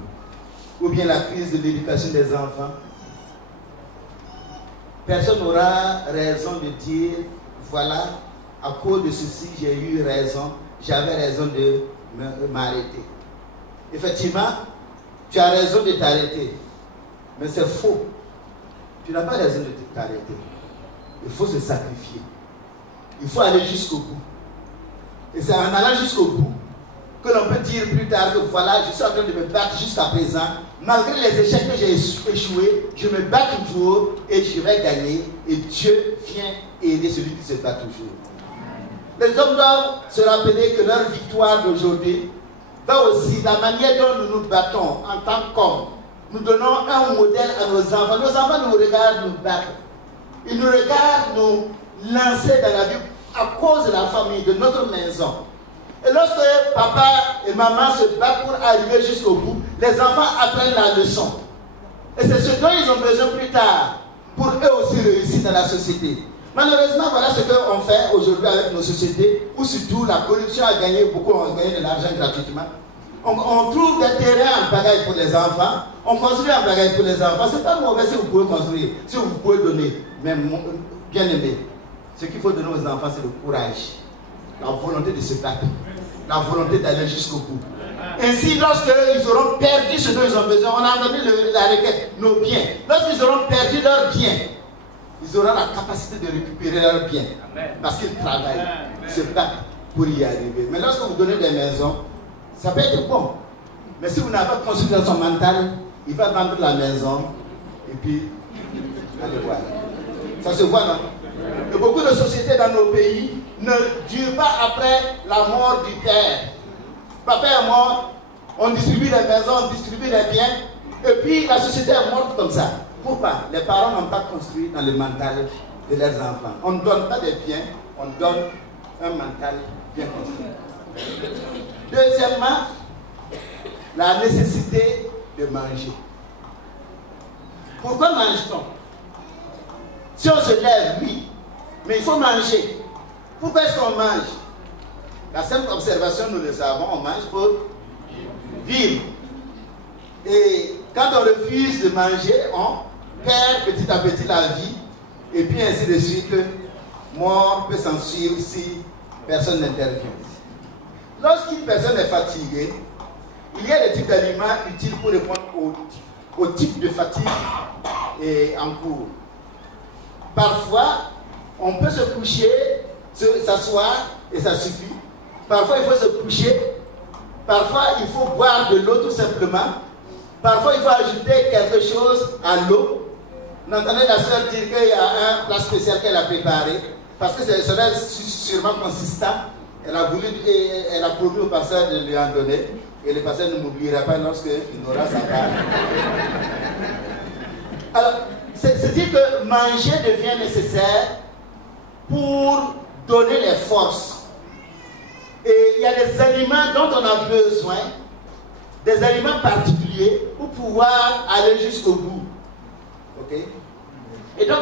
ou bien la crise de l'éducation des enfants, personne n'aura raison de dire, voilà, à cause de ceci, j'ai eu raison, j'avais raison de m'arrêter. Effectivement, tu as raison de t'arrêter, mais c'est faux. Tu n'as pas raison de t'arrêter. Il faut se sacrifier. Il faut aller jusqu'au bout. Et c'est en allant jusqu'au bout que l'on peut dire plus tard que voilà, je suis en train de me battre jusqu'à présent. Malgré les échecs que j'ai échoués, je me bats toujours et je vais gagner. Et Dieu vient aider celui qui se bat toujours. Les hommes doivent se rappeler que leur victoire d'aujourd'hui va aussi, la manière dont nous nous battons en tant qu'hommes. Nous donnons un modèle à nos enfants. Nos enfants nous regardent nous battre. Ils nous regardent nous lancer dans la vie à cause de la famille, de notre maison. Et lorsque papa et maman se battent pour arriver jusqu'au bout, les enfants apprennent la leçon. Et c'est ce dont ils ont besoin plus tard pour eux aussi réussir dans la société. Malheureusement, voilà ce qu'on fait aujourd'hui avec nos sociétés, où surtout la corruption a gagné beaucoup, on a gagné de l'argent gratuitement. On trouve des terrains en pagaille pour les enfants, on construit en pagaille pour les enfants. C'est pas mauvais si vous pouvez construire, si vous pouvez donner, mais bien aimé. Ce qu'il faut donner aux enfants, c'est le courage, la volonté de se battre, la volonté d'aller jusqu'au bout. Ainsi, lorsqu'ils auront perdu ce dont ils ont besoin, on a entendu la requête, nos biens. Lorsqu'ils auront perdu leurs biens, ils auront la capacité de récupérer leurs biens. Parce qu'ils travaillent, se battent pour y arriver. Mais lorsque vous donnez des maisons, ça peut être bon. Mais si vous n'avez pas construit dans son mental, il va vendre la maison et puis allez voir. Ça se voit, non? Et beaucoup de sociétés dans nos pays ne durent pas après la mort du père. Papa est mort, on distribue les maisons, on distribue les biens, et puis la société est morte comme ça. Pourquoi? Les parents n'ont pas construit dans le mental de leurs enfants. On ne donne pas des biens, on donne un mental bien construit. Deuxièmement, la nécessité de manger. Pourquoi mange-t-on? Si on se lève, oui, mais il faut manger. Pourquoi est-ce qu'on mange? La simple observation, nous le savons, on mange pour vivre. Et quand on refuse de manger, on perd petit à petit la vie, et puis ainsi de suite, mort peut s'en suivre si personne n'intervient. Lorsqu'une personne est fatiguée, il y a des types d'aliments utiles pour répondre au type de fatigue en cours. Parfois, on peut se coucher, s'asseoir et ça suffit. Parfois il faut se coucher, parfois il faut boire de l'eau tout simplement, parfois il faut ajouter quelque chose à l'eau. Vous entendez la soeur dire qu'il y a un plat spécial qu'elle a préparé, parce que c'est sûrement consistant. Elle a promis au pasteur de lui en donner, et le pasteur ne m'oubliera pas lorsqu'il aura sa part. Alors, c'est dire que manger devient nécessaire pour donner les forces. Et il y a des aliments dont on a besoin, des aliments particuliers, pour pouvoir aller jusqu'au bout. Ok? Et donc,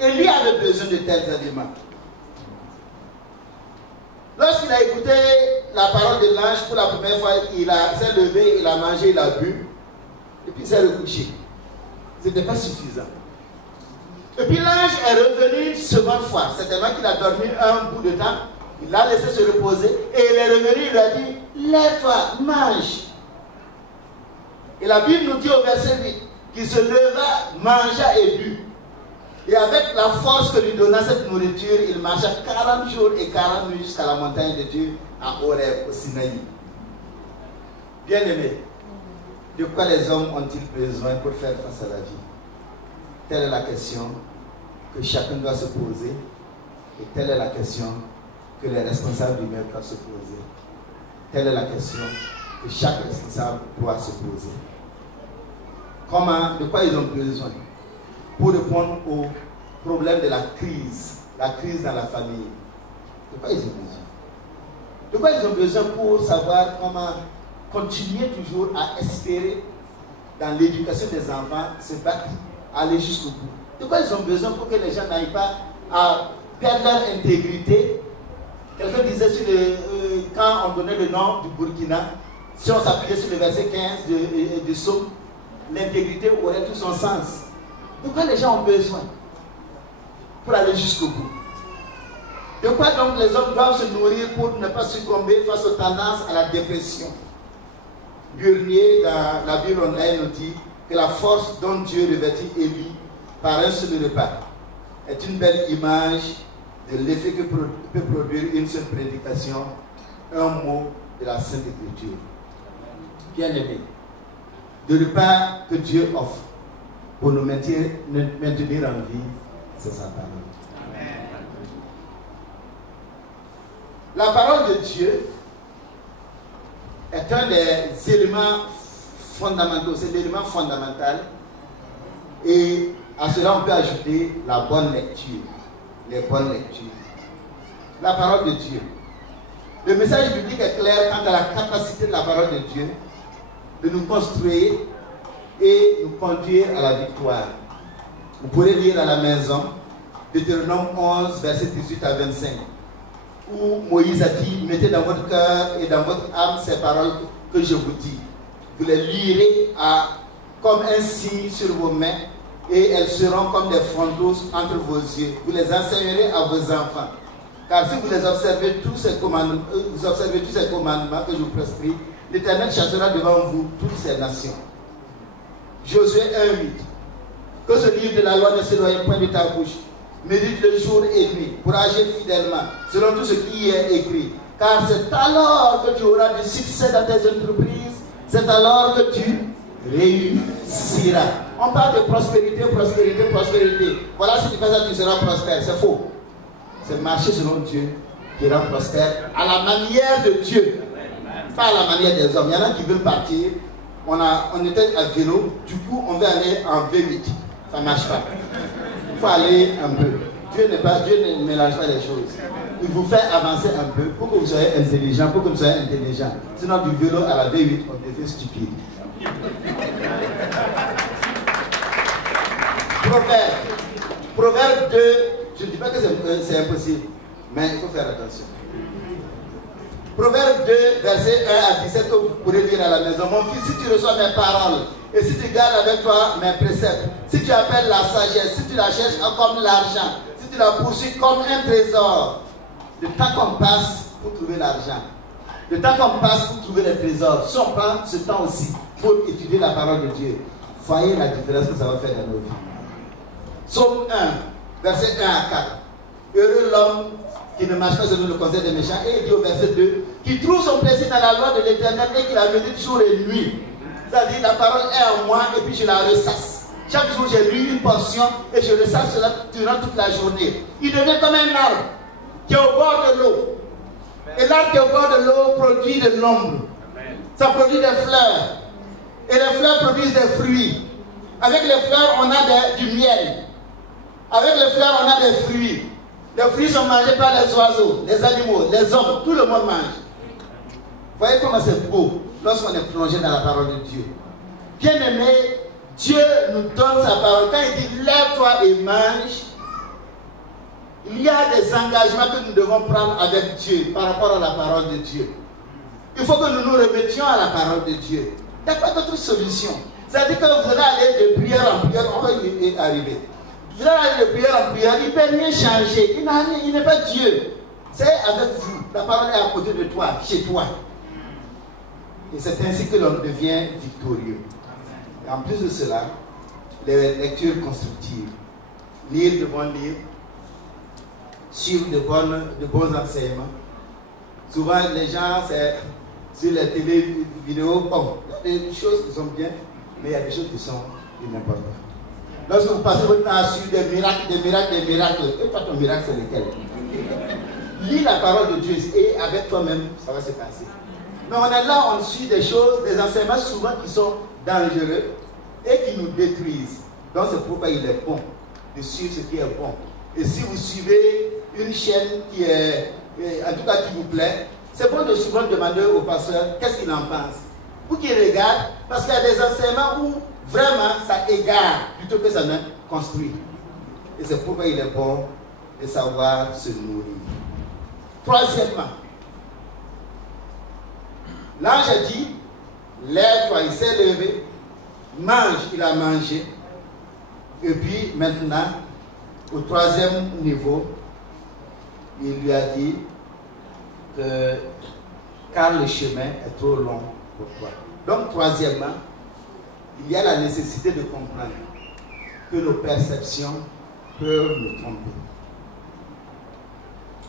Élie avait besoin de tels aliments. Lorsqu'il a écouté la parole de l'ange pour la première fois, il s'est levé, il a mangé, il a bu, et puis il s'est recouché. Ce n'était pas suffisant. Et puis l'ange est revenu une seconde fois. Certainement qu'il a dormi un bout de temps. Il l'a laissé se reposer. Et il est revenu, il lui a dit, lève-toi, mange. Et la Bible nous dit au verset 8 qu'il se leva, mangea et but. Et avec la force que lui donna cette nourriture, il marcha 40 jours et 40 nuits jusqu'à la montagne de Dieu à Horeb, au Sinaï. Bien-aimés, de quoi les hommes ont-ils besoin pour faire face à la vie? Telle est la question que chacun doit se poser, et telle est la question que les responsables du même doivent se poser. Telle est la question que chaque responsable doit se poser. Comment, de quoi ils ont besoin pour répondre au problème de la crise dans la famille? De quoi ils ont besoin? De quoi ils ont besoin pour savoir comment continuer toujours à espérer dans l'éducation des enfants, se battre, aller jusqu'au bout? De quoi ils ont besoin pour que les gens n'aillent pas à perdre leur intégrité? Quelqu'un disait quand on donnait le nom du Burkina, si on s'appuyait sur le verset 15 de Somme, l'intégrité aurait tout son sens. De quoi les gens ont besoin pour aller jusqu'au bout? De quoi donc les hommes doivent se nourrir pour ne pas succomber face aux tendances à la dépression? Gurnier, dans la Bible online, nous dit que la force dont Dieu revêtit Élie par un seul repas est une belle image de l'effet que peut produire une seule prédication, un mot de la Sainte Écriture. Bien-aimés, le repas que Dieu offre pour nous maintenir en vie, c'est sa parole. La parole de Dieu est un des éléments fondamentaux, c'est l'élément fondamental, et à cela on peut ajouter la bonne lecture, les bonnes lectures. La parole de Dieu. Le message biblique est clair quant à la capacité de la parole de Dieu de nous construire et nous conduire à la victoire. Vous pourrez lire à la maison Deutéronome 11, verset 18 à 25, où Moïse a dit, mettez dans votre cœur et dans votre âme ces paroles que je vous dis. Vous les lirez comme un signe sur vos mains, et elles seront comme des frontaux entre vos yeux. Vous les enseignerez à vos enfants. Car si vous les observez tous ces commandements, que je vous prescris, l'Éternel chassera devant vous toutes ces nations. Josué 1:8. Que ce livre de la loi ne s'éloigne point de ta bouche. Médite-le jour et nuit pour agir fidèlement selon tout ce qui y est écrit. Car c'est alors que tu auras du succès dans tes entreprises. C'est alors que tu réussiras. On parle de prospérité, prospérité, prospérité. Voilà, si tu fais ça, tu seras prospère. C'est faux. C'est marcher selon Dieu qui rend prospère à la manière de Dieu, pas à la manière des hommes. Il y en a qui veulent partir. On était à vélo, du coup on veut aller en V8. Ça ne marche pas. Il faut aller un peu. Dieu ne mélange pas les choses. Il vous fait avancer un peu pour que vous soyez intelligent, pour que vous soyez intelligent. Sinon, du vélo à la V8, on devient stupide. Proverbe 2, je ne dis pas que c'est impossible, mais il faut faire attention. Proverbe 2, verset 1 à 17, que vous pourrez lire à la maison. Mon fils, si tu reçois mes paroles, et si tu gardes avec toi mes préceptes, si tu appelles la sagesse, si tu la cherches comme l'argent, si tu la poursuis comme un trésor, le temps qu'on passe pour trouver l'argent, le temps qu'on passe pour trouver les trésors, si on prend ce temps aussi pour étudier la parole de Dieu, voyez la différence que ça va faire dans nos vies. Psaume 1, verset 1 à 4. Heureux l'homme qui ne marche pas selon le conseil des méchants. Et il dit au verset 2, qui trouve son plaisir dans la loi de l'Éternel et qui la médite jour et nuit. C'est-à-dire la parole est en moi et puis je la ressasse. Chaque jour j'ai lu une portion et je ressasse cela durant toute la journée. Il devient comme un arbre qui est au bord de l'eau. Et l'arbre qui est au bord de l'eau produit de l'ombre. Ça produit des fleurs. Et les fleurs produisent des fruits. Avec les fleurs, on a du miel. Avec les fleurs, on a des fruits. Les fruits sont mangés par les oiseaux, les animaux, les hommes. Tout le monde mange. Voyez comment c'est beau lorsqu'on est plongé dans la parole de Dieu. Bien aimé, Dieu nous donne sa parole. Quand il dit lève-toi et mange, il y a des engagements que nous devons prendre avec Dieu par rapport à la parole de Dieu. Il faut que nous nous remettions à la parole de Dieu. Il n'y a pas d'autre solution. C'est-à-dire que vous allez aller de prière en prière, on va y arriver. Vous allez aller de prière en prière, il ne peut rien changer. Il n'est pas Dieu. C'est avec vous. La parole est à côté de toi, chez toi. Et c'est ainsi que l'on devient victorieux. Et en plus de cela, les lectures constructives. Lire de bons livres, suivre de bons enseignements. Souvent, les gens, c'est sur les télé vidéos, bon, il y a des choses qui sont bien, mais il y a des choses qui sont inimportantes. Lorsque vous passez votre temps à suivre des miracles, et toi, ton miracle, c'est lequel? Lis la parole de Dieu et avec toi-même, ça va se passer. Mais on est là, on suit des choses, des enseignements souvent qui sont dangereux et qui nous détruisent. Donc c'est pourquoi il est bon de suivre ce qui est bon. Et si vous suivez une chaîne qui est, en tout cas qui vous plaît, c'est bon de souvent demander au pasteur qu'est-ce qu'il en pense. Pour qu'il regarde, parce qu'il y a des enseignements où vraiment ça égare plutôt que ça ne construit. Et c'est pourquoi il est bon de savoir se nourrir. Troisièmement, l'ange a dit, lève-toi, il s'est levé, mange, il a mangé. Et puis maintenant, au troisième niveau, il lui a dit que car le chemin est trop long pour toi. Donc troisièmement, il y a la nécessité de comprendre que nos perceptions peuvent nous tromper.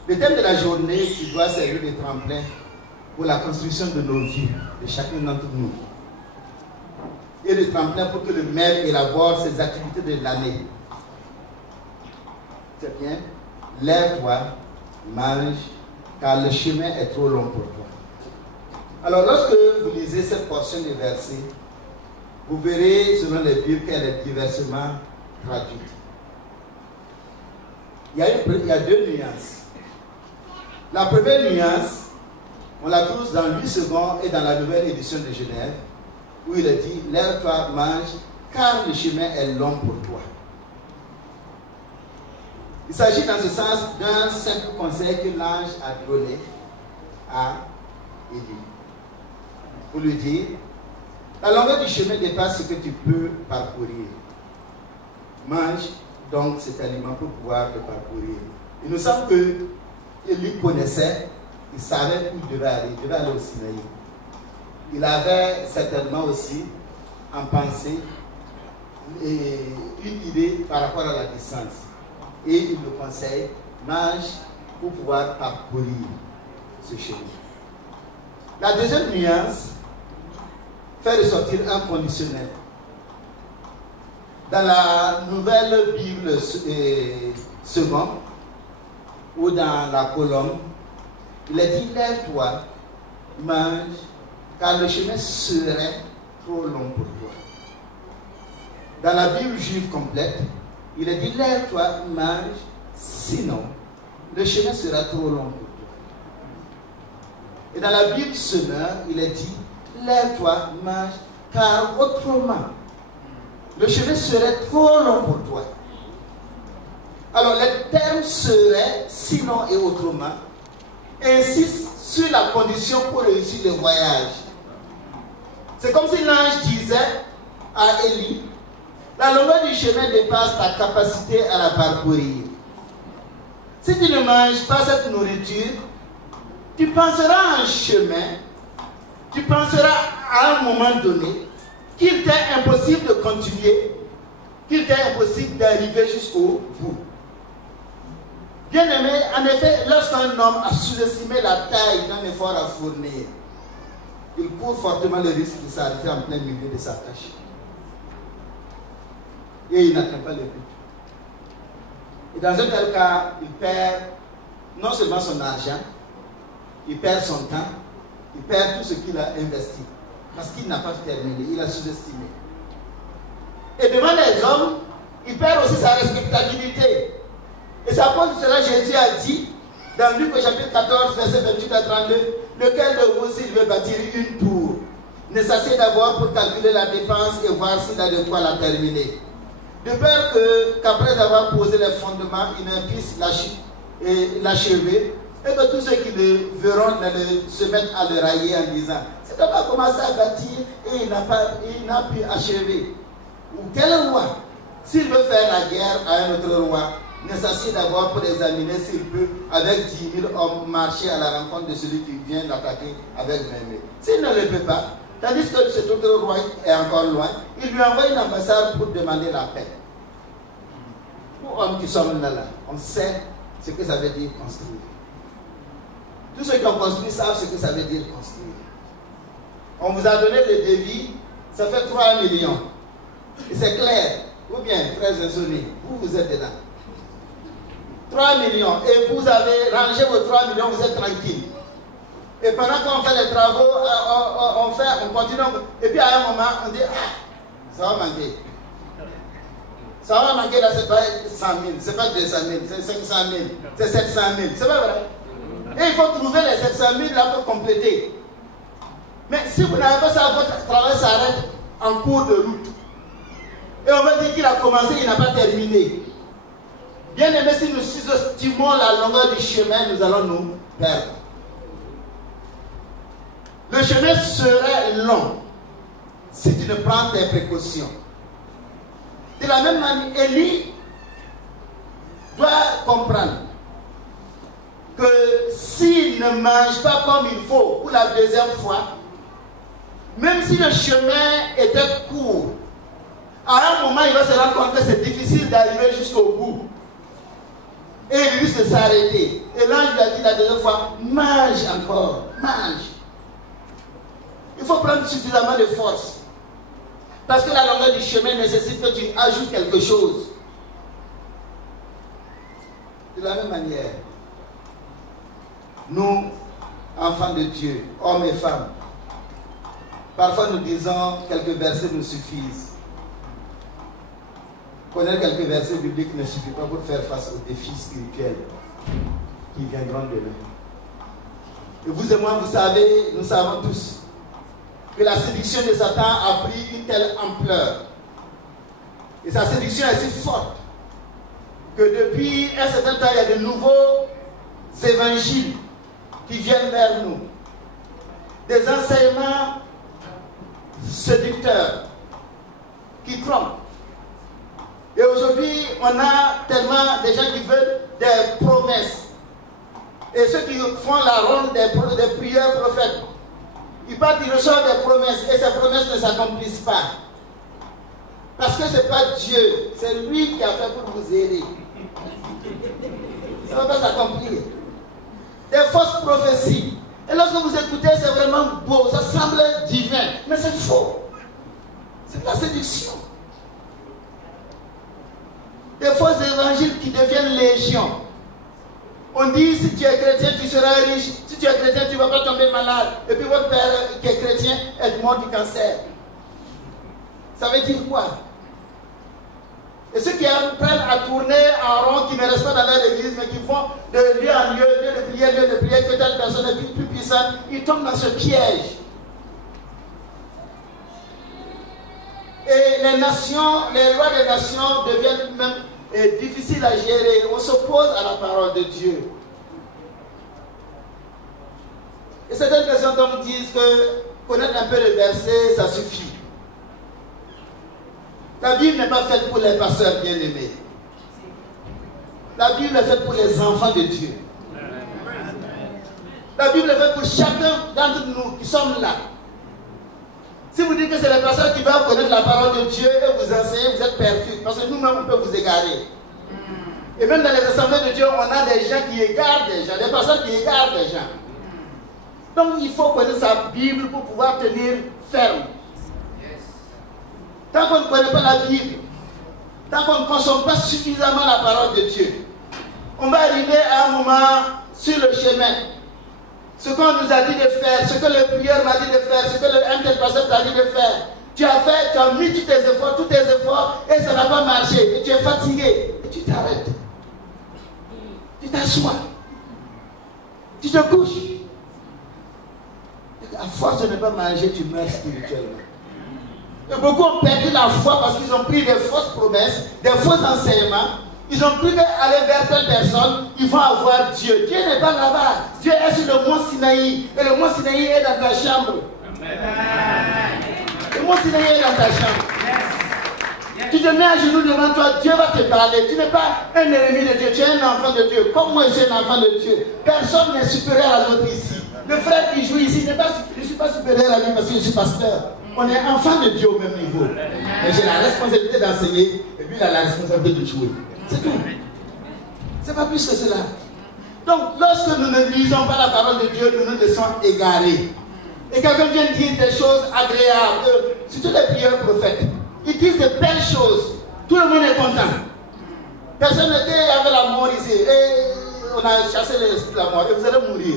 Le thème de la journée qui doit servir de tremplin pour la construction de nos vies, de chacun d'entre nous, et le tremplin pour que le maire élabore ses activités de l'année. C'est bien, lève-toi, mange, car le chemin est trop long pour toi. Alors lorsque vous lisez cette portion des versets, vous verrez selon les Bibles qu'elle est diversement traduite. Il y a deux nuances. La première nuance, on la trouve dans 8 secondes et dans la nouvelle édition de Genève, où il est dit, lève-toi, mange, car le chemin est long pour toi. Il s'agit dans ce sens d'un simple conseil que l'ange a donné à Élie. Pour lui dire, la longueur du chemin dépasse ce que tu peux parcourir. Mange donc cet aliment pour pouvoir le parcourir. Il nous semble que Élie connaissait, il savait où il devait aller au Sinaï. Il avait certainement aussi en pensée une idée par rapport à la distance. Et il le conseille, mange pour pouvoir parcourir ce chemin. La deuxième nuance fait ressortir un conditionnel. Dans la nouvelle Bible seconde, ou dans la colonne, il est dit, lève-toi, mange, car le chemin serait trop long pour toi. Dans la Bible juive complète, il est dit, lève-toi, mange, sinon, le chemin sera trop long pour toi. Et dans la Bible Semeur, il est dit, lève-toi, mange, car autrement, le chemin serait trop long pour toi. Alors, les termes seraient, sinon et autrement, insistent sur la condition pour réussir le voyage. C'est comme si l'ange disait à Élie, la longueur du chemin dépasse ta capacité à la parcourir. Si tu ne manges pas cette nourriture, tu penseras à un chemin, tu penseras à un moment donné qu'il t'est impossible de continuer, qu'il t'est impossible d'arriver jusqu'au bout. Bien aimé, en effet, lorsqu'un homme a sous-estimé la taille d'un effort à fournir, il court fortement le risque de s'arrêter en plein milieu de sa tâche. Et il n'atteint pas le but. Et dans un tel cas, il perd non seulement son argent, il perd son temps, il perd tout ce qu'il a investi. Parce qu'il n'a pas terminé, il a sous-estimé. Et devant les hommes, il perd aussi sa respectabilité. Et c'est à cause de cela que Jésus a dit, dans Luc au chapitre 14, verset 28 à 32, lequel de vous, s'il veut bâtir une tour, ne s'assied d'abord pour calculer la dépense et voir s'il a de quoi la terminer. De peur qu'après avoir posé les fondements, il ne puisse l'achever, et que tous ceux qui le verront se mettent à le railler en disant, c'est qu'on a commencé à bâtir et il n'a pu achever. Ou quel roi, s'il veut faire la guerre à un autre roi, ne s'assied d'abord pour examiner s'il peut, avec 10 000 hommes, marcher à la rencontre de celui qui vient d'attaquer avec 20 000. S'il ne le peut pas, tandis que cet autre roi est encore loin, il lui envoie une ambassade pour demander la paix. Nous, hommes qui sommes là, on sait ce que ça veut dire construire. Tous ceux qui ont construit savent ce que ça veut dire construire. On vous a donné le devis, ça fait 3 millions. Et c'est clair. Ou bien, frères et sœurs, vous êtes dedans. 3 millions. Et vous avez rangé vos 3 millions, vous êtes tranquille. Et pendant qu'on fait les travaux, on continue. Et puis à un moment, on dit, ah, ça va manquer. Ça va manquer là, c'est pas 100 000, c'est pas 200 000, c'est 500 000, c'est 700 000. C'est pas vrai. Et il faut trouver les 700 000 là pour compléter. Mais si vous n'avez pas ça, votre travail s'arrête en cours de route. Et on va dire qu'il a commencé, il n'a pas terminé. Bien aimé, si nous sous-estimons la longueur du chemin, nous allons nous perdre. Le chemin serait long si tu ne prends tes précautions. De la même manière, Élie doit comprendre que s'il ne mange pas comme il faut pour la deuxième fois, même si le chemin était court, à un moment il va se rendre compte que c'est difficile d'arriver jusqu'au bout. Et il risque de s'arrêter. Et l'ange lui a dit la deuxième fois, mange encore, mange. Il faut prendre suffisamment de force. Parce que la longueur du chemin nécessite que tu ajoutes quelque chose. De la même manière, nous, enfants de Dieu, hommes et femmes, parfois nous disons quelques versets nous suffisent. Connaître quelques versets bibliques ne suffit pas pour faire face aux défis spirituels qui viendront demain. Et vous et moi, vous savez, nous savons tous que la séduction de Satan a pris une telle ampleur. Et sa séduction est si forte que depuis un certain temps, il y a de nouveaux évangiles qui viennent vers nous. Des enseignements séducteurs qui trompent. Et aujourd'hui, on a tellement de gens qui veulent des promesses. Et ceux qui font la ronde des prières prophètes, ils partent, ils reçoivent des promesses et ces promesses ne s'accomplissent pas. Parce que ce n'est pas Dieu, c'est lui qui a fait pour vous aider. Ça ne va pas s'accomplir. Des fausses prophéties. Et lorsque vous écoutez, c'est vraiment beau, ça semble divin, mais c'est faux. C'est de la séduction. Des faux évangiles qui deviennent légion. On dit, si tu es chrétien, tu seras riche. Si tu es chrétien, tu ne vas pas tomber malade. Et puis votre père qui est chrétien est mort du cancer. Ça veut dire quoi? Et ceux qui apprennent à tourner en rond, qui ne restent pas dans leur église, mais qui font de lieu en lieu, lieu de prière, que telle personne est plus puissante, ils tombent dans ce piège. Et les nations, les lois des nations deviennent même difficiles à gérer. On s'oppose à la parole de Dieu. Et certaines personnes donc disent que connaître un peu le verset, ça suffit. La Bible n'est pas faite pour les pasteurs bien-aimés. La Bible est faite pour les enfants de Dieu. La Bible est faite pour chacun d'entre nous qui sommes là. Si vous dites que c'est les pasteurs qui doivent connaître la parole de Dieu et vous enseigner, vous êtes perdus. Parce que nous-mêmes, on peut vous égarer. Et même dans les assemblées de Dieu, on a des gens qui égarent des gens, des personnes qui égarent des gens. Donc il faut connaître sa Bible pour pouvoir tenir ferme. Tant qu'on ne connaît pas la Bible, tant qu'on ne consomme pas suffisamment la parole de Dieu, on va arriver à un moment sur le chemin. Ce qu'on nous a dit de faire, ce que le prieur m'a dit de faire, ce que un tel pasteur t'a dit de faire, tu as fait, tu as mis tous tes efforts, et ça n'a pas marché, et tu es fatigué, et tu t'arrêtes. Tu t'assois. Tu te couches. À force de ne pas manger, tu meurs spirituellement. Et beaucoup ont perdu la foi parce qu'ils ont pris des fausses promesses, des faux enseignements. Ils ont cru qu'aller vers telle personne, ils vont avoir Dieu. Dieu n'est pas là-bas. Dieu est sur le mont Sinaï. Et le mont Sinaï est dans ta chambre. Le mont Sinaï est dans ta chambre. Tu te mets à genoux devant toi, Dieu va te parler. Tu n'es pas un ennemi de Dieu, tu es un enfant de Dieu. Comme moi, je suis un enfant de Dieu. Personne n'est supérieur à l'autre ici. Le frère qui joue ici, je ne suis pas supérieur à lui parce que je suis pasteur. On est enfant de Dieu au même niveau. Mais j'ai la responsabilité d'enseigner et puis il a la responsabilité de jouer. C'est tout. C'est pas plus que cela. Donc, lorsque nous ne lisons pas la parole de Dieu, nous nous laissons égarer. Et quelqu'un vient dire des choses agréables, surtout les prieurs prophètes. Ils disent de belles choses. Tout le monde est content. Personne n'était avec la mort ici. Et on a chassé l'esprit de la mort et vous allez mourir.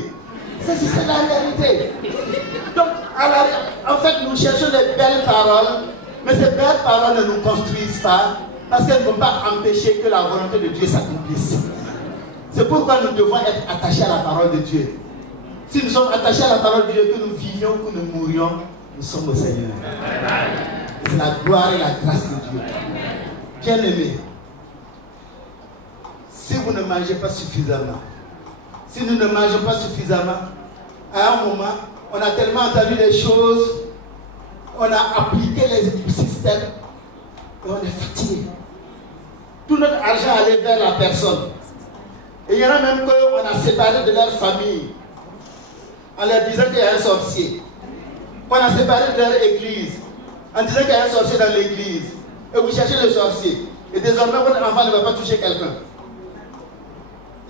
C'est la réalité. Donc, en fait, nous cherchons des belles paroles, mais ces belles paroles ne nous construisent pas parce qu'elles ne vont pas empêcher que la volonté de Dieu s'accomplisse. C'est pourquoi nous devons être attachés à la parole de Dieu. Si nous sommes attachés à la parole de Dieu, que nous vivions, que nous mourions, nous sommes au Seigneur. C'est la gloire et la grâce de Dieu. Bien-aimés, si vous ne mangez pas suffisamment, si nous ne mangeons pas suffisamment, à un moment, on a tellement entendu des choses, on a appliqué les systèmes et on est fatigué. Tout notre argent allait vers la personne. Et il y en a même qu'on a séparé de leur famille en leur disant qu'il y a un sorcier. On a séparé de leur église en disant qu'il y a un sorcier dans l'église. Et vous cherchez le sorcier. Et désormais, votre enfant ne va pas toucher quelqu'un.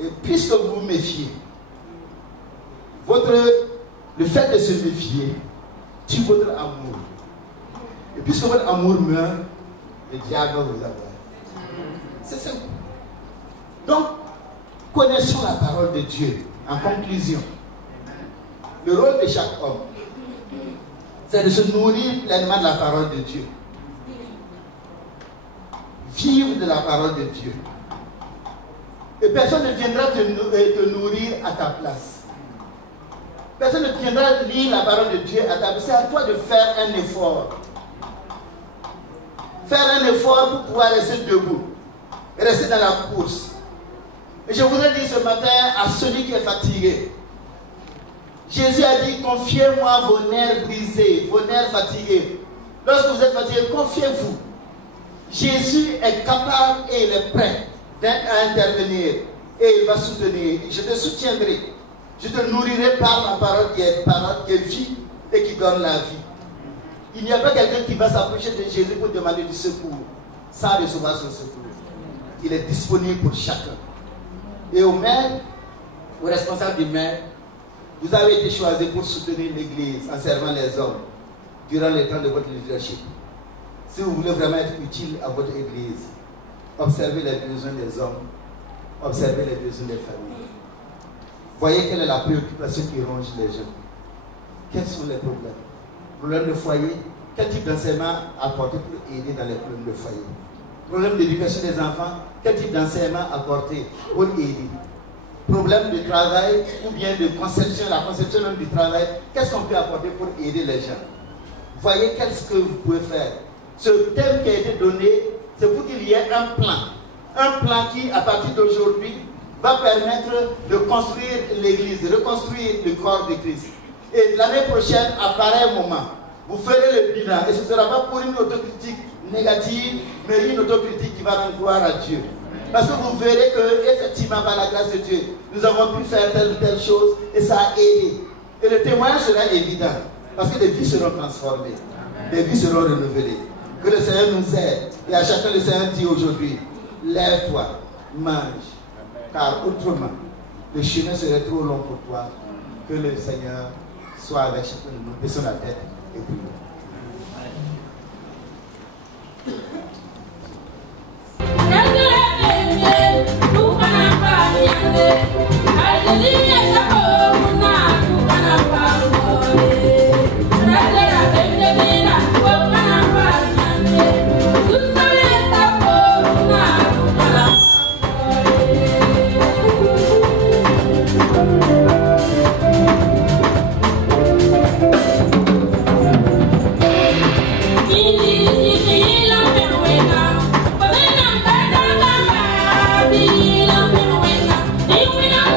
Et puisque vous vous méfiez, le fait de se méfier tue votre amour. Et puisque votre amour meurt, le diable va vous avoir. C'est simple. Donc, connaissons la parole de Dieu. En conclusion, le rôle de chaque homme, c'est de se nourrir pleinement de la parole de Dieu. Vivre de la parole de Dieu. Et personne ne viendra te nourrir à ta place. Personne ne viendra lire la parole de Dieu à ta place. C'est à toi de faire un effort. Faire un effort pour pouvoir rester debout. Rester dans la course. Et je voudrais dire ce matin à celui qui est fatigué. Jésus a dit, confiez-moi vos nerfs brisés, vos nerfs fatigués. Lorsque vous êtes fatigué, confiez-vous. Jésus est capable et il est prêt à intervenir. Et il va soutenir. Je te soutiendrai. Je te nourrirai par ma parole qui est vie et qui donne la vie. Il n'y a pas quelqu'un qui va s'approcher de Jésus pour demander du secours sans recevoir son secours. Il est disponible pour chacun. Et au maire, aux responsables du maire, vous avez été choisi pour soutenir l'Église en servant les hommes durant le temps de votre leadership. Si vous voulez vraiment être utile à votre Église, observez les besoins des hommes, observez les besoins des familles. Voyez quelle est la préoccupation qui ronge les gens. Quels sont les problèmes? Problèmes de foyer, quel type d'enseignement apporter pour aider dans les problèmes de foyer? Problème d'éducation des enfants, quel type d'enseignement apporter pour aider? Problème de travail ou bien de conception, la conception même du travail, qu'est-ce qu'on peut apporter pour aider les gens? Voyez qu'est-ce que vous pouvez faire. Ce thème qui a été donné, c'est pour qu'il y ait un plan qui, à partir d'aujourd'hui, va permettre de construire l'Église, de reconstruire le corps de Christ. Et l'année prochaine, à pareil moment, vous ferez le bilan. Et ce ne sera pas pour une autocritique négative, mais une autocritique qui va rendre gloire à Dieu. Parce que vous verrez que, effectivement, par la grâce de Dieu, nous avons pu faire telle ou telle chose et ça a aidé. Et le témoignage sera évident. Parce que des vies seront transformées, des vies seront renouvelées. Que le Seigneur nous aide. Et à chacun, le Seigneur dit aujourd'hui, lève-toi, mange. Car autrement, le chemin serait trop long pour toi. Que le Seigneur soit avec chacun de nous. Baissons la tête et prions. We're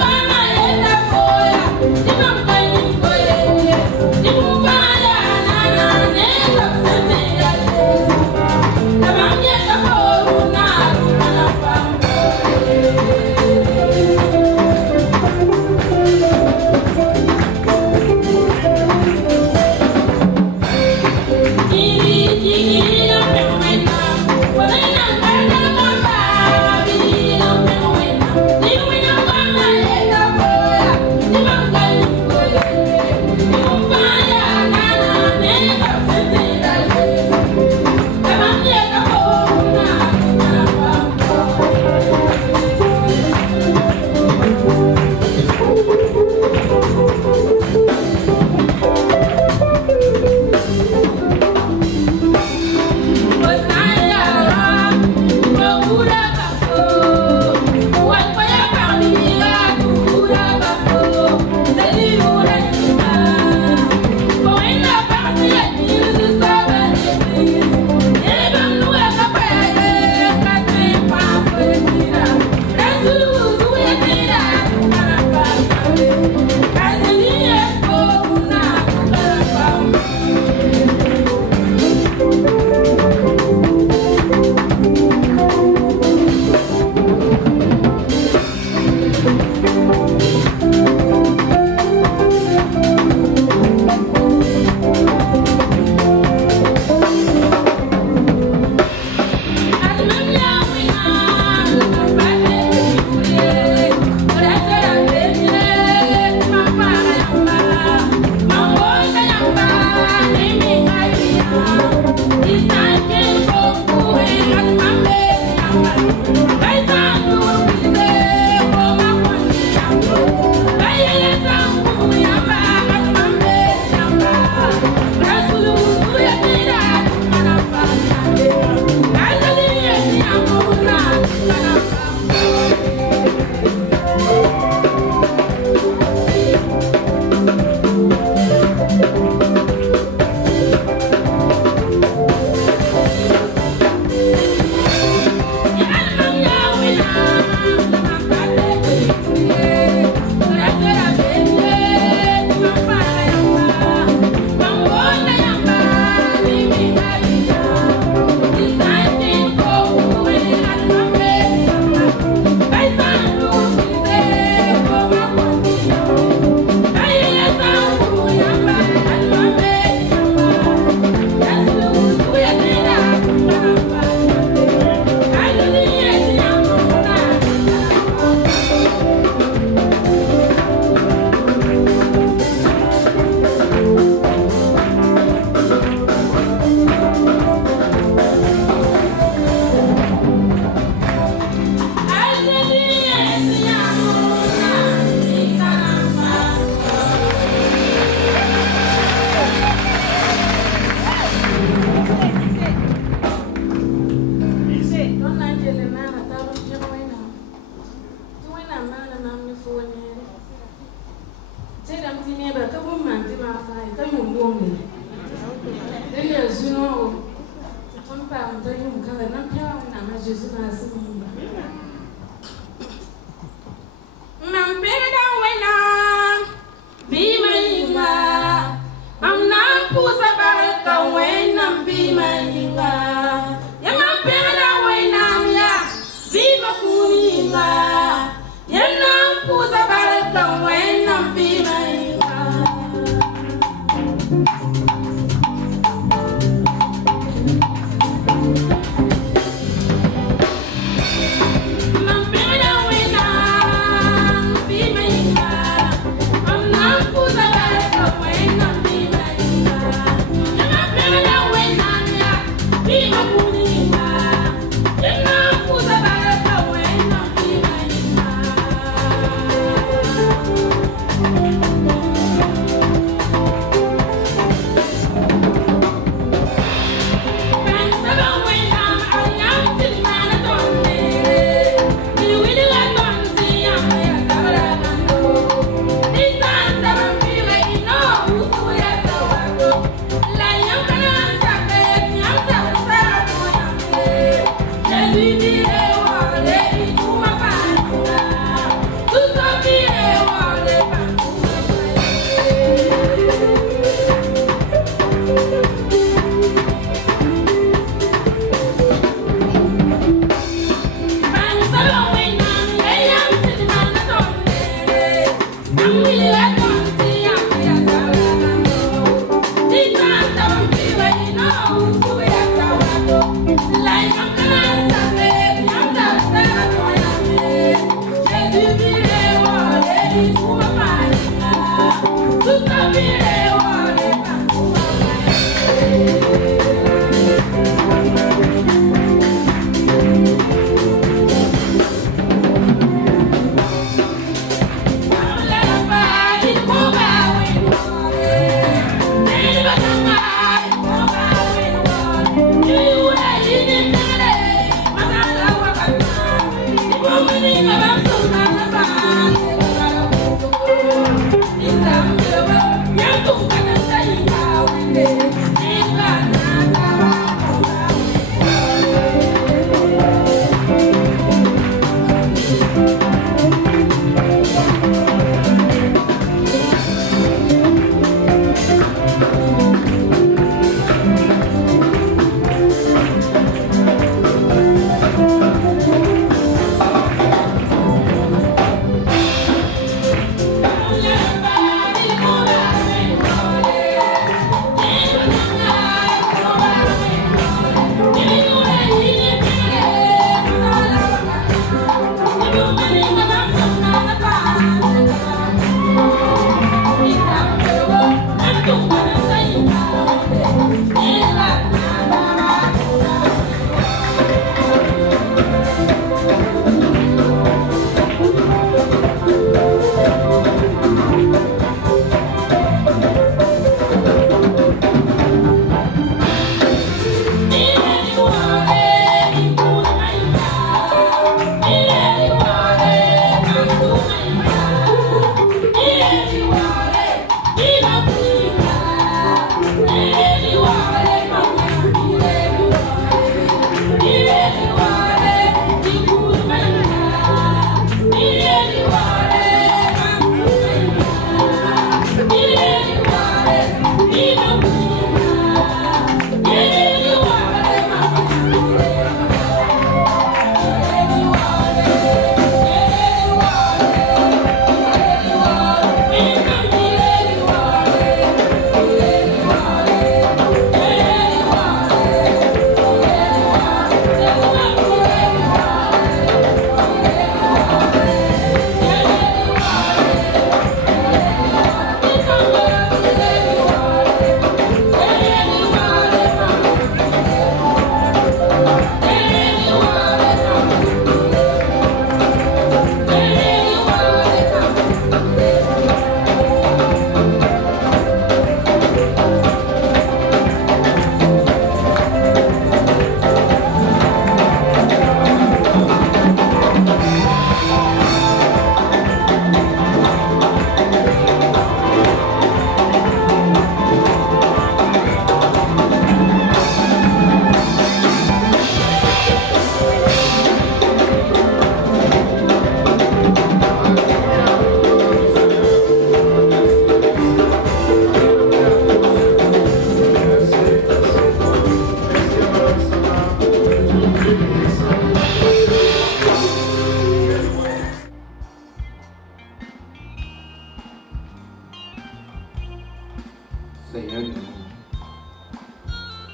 Seigneur, nous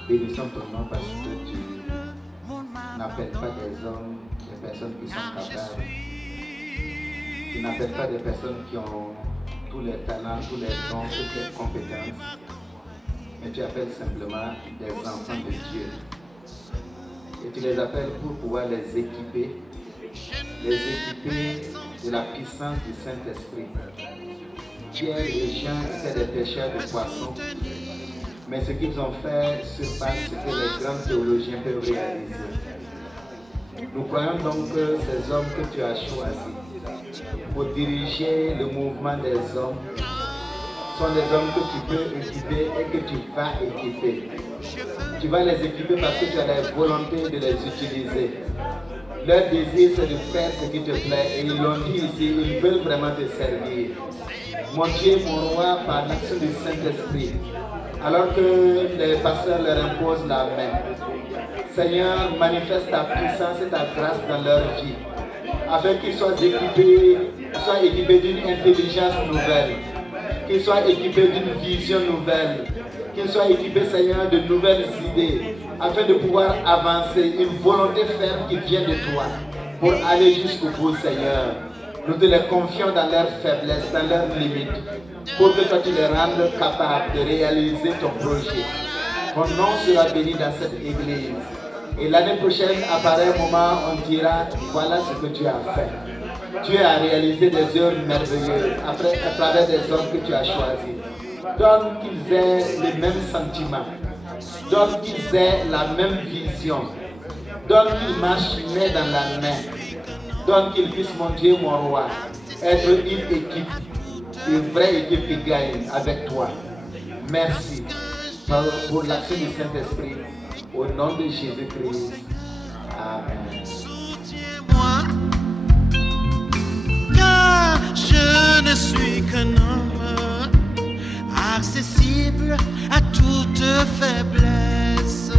bénissons ton nom parce que tu n'appelles pas des hommes, des personnes qui sont capables. Tu n'appelles pas des personnes qui ont tous les talents, tous les dons, toutes les compétences. Mais tu appelles simplement des enfants de Dieu. Et tu les appelles pour pouvoir les équiper de la puissance du Saint-Esprit. Pierre et Jean étaient des pêcheurs de poissons, mais ce qu'ils ont fait surpasse ce que les grands théologiens peuvent réaliser. Nous croyons donc que ces hommes que tu as choisis pour diriger le mouvement des hommes sont des hommes que tu peux équiper et que tu vas équiper. Tu vas les équiper parce que tu as la volonté de les utiliser. Leur désir, c'est de faire ce qui te plaît. Et ils l'ont dit ici, ils veulent vraiment te servir. Mon Dieu, mon roi, par l'action du Saint-Esprit, alors que les pasteurs leur imposent la main, Seigneur, manifeste ta puissance et ta grâce dans leur vie, afin qu'ils soient équipés soit équipé d'une intelligence nouvelle, qu'il soit équipé d'une vision nouvelle, qu'il soit équipé, Seigneur, de nouvelles idées, afin de pouvoir avancer, une volonté ferme qui vient de toi, pour aller jusqu'au bout, Seigneur. Nous te les confions dans leurs faiblesses, dans leurs limites, pour que toi tu les rendes capables de réaliser ton projet. Ton nom sera béni dans cette église. Et l'année prochaine, à pareil moment, on dira, voilà ce que tu as fait. Tu as réalisé des œuvres merveilleuses à travers des hommes que tu as choisis. Donne qu'ils aient les mêmes sentiments. Donne qu'ils aient la même vision. Donne qu'ils marchent main dans la main. Donne qu'ils puissent, mon Dieu, mon roi, être une équipe, une vraie équipe qui gagne avec toi. Merci pour l'action du Saint-Esprit. Au nom de Jésus-Christ. Amen. Soutiens-moi, car je ne suis qu'un homme accessible à toute faiblesse.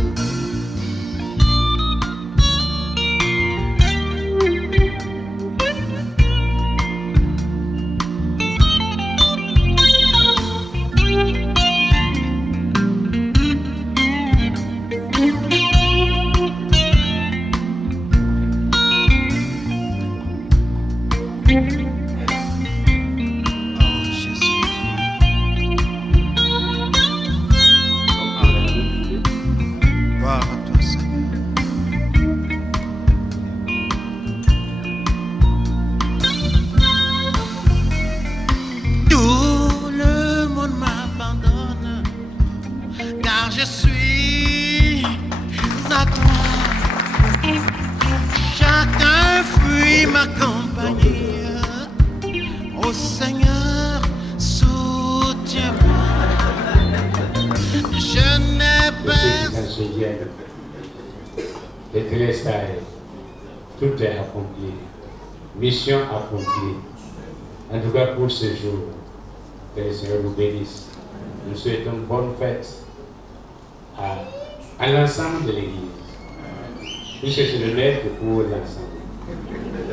Je suis à toi. Chacun fuit ma compagnie. Ô Seigneur, soutiens-moi. Je n'ai pas. Le téléstade, tout est accompli. Mission accomplie. En tout cas pour ce jour, que le Seigneur vous bénisse. Nous souhaitons une bonne fête à l'ensemble de l'Église. Puisque c'est le maître pour l'ensemble.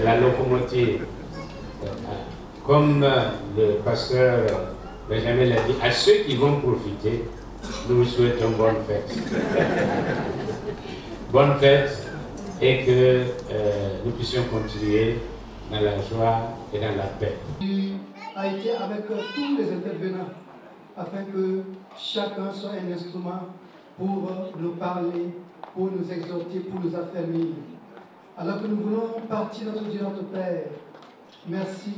La locomotive, comme le pasteur Benjamin l'a dit, à ceux qui vont profiter, nous vous souhaitons bonne fête. Bonne fête et que nous puissions continuer dans la joie et dans la paix. Il a été avec tous les intervenants afin que chacun soit un instrument pour nous parler, pour nous exhorter, pour nous affermir. Alors que nous voulons partir, notre Dieu, notre Père, merci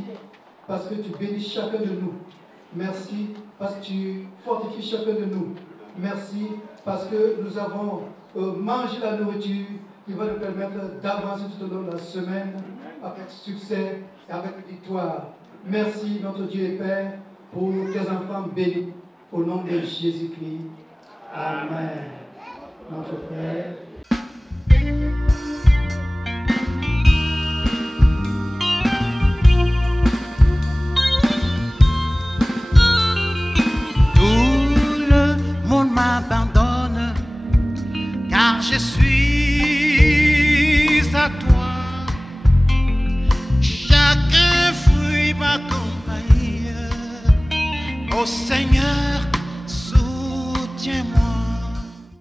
parce que tu bénis chacun de nous. Merci parce que tu fortifies chacun de nous. Merci parce que nous avons mangé la nourriture qui va nous permettre d'avancer tout au long de la semaine avec succès et avec victoire. Merci, notre Dieu et Père, pour tes enfants bénis. Au nom de Jésus-Christ. Amen. Notre Père. Tout le monde m'abandonne, car je suis à toi. Chacun fuit ma compagnie. Ô Seigneur, soutiens-moi.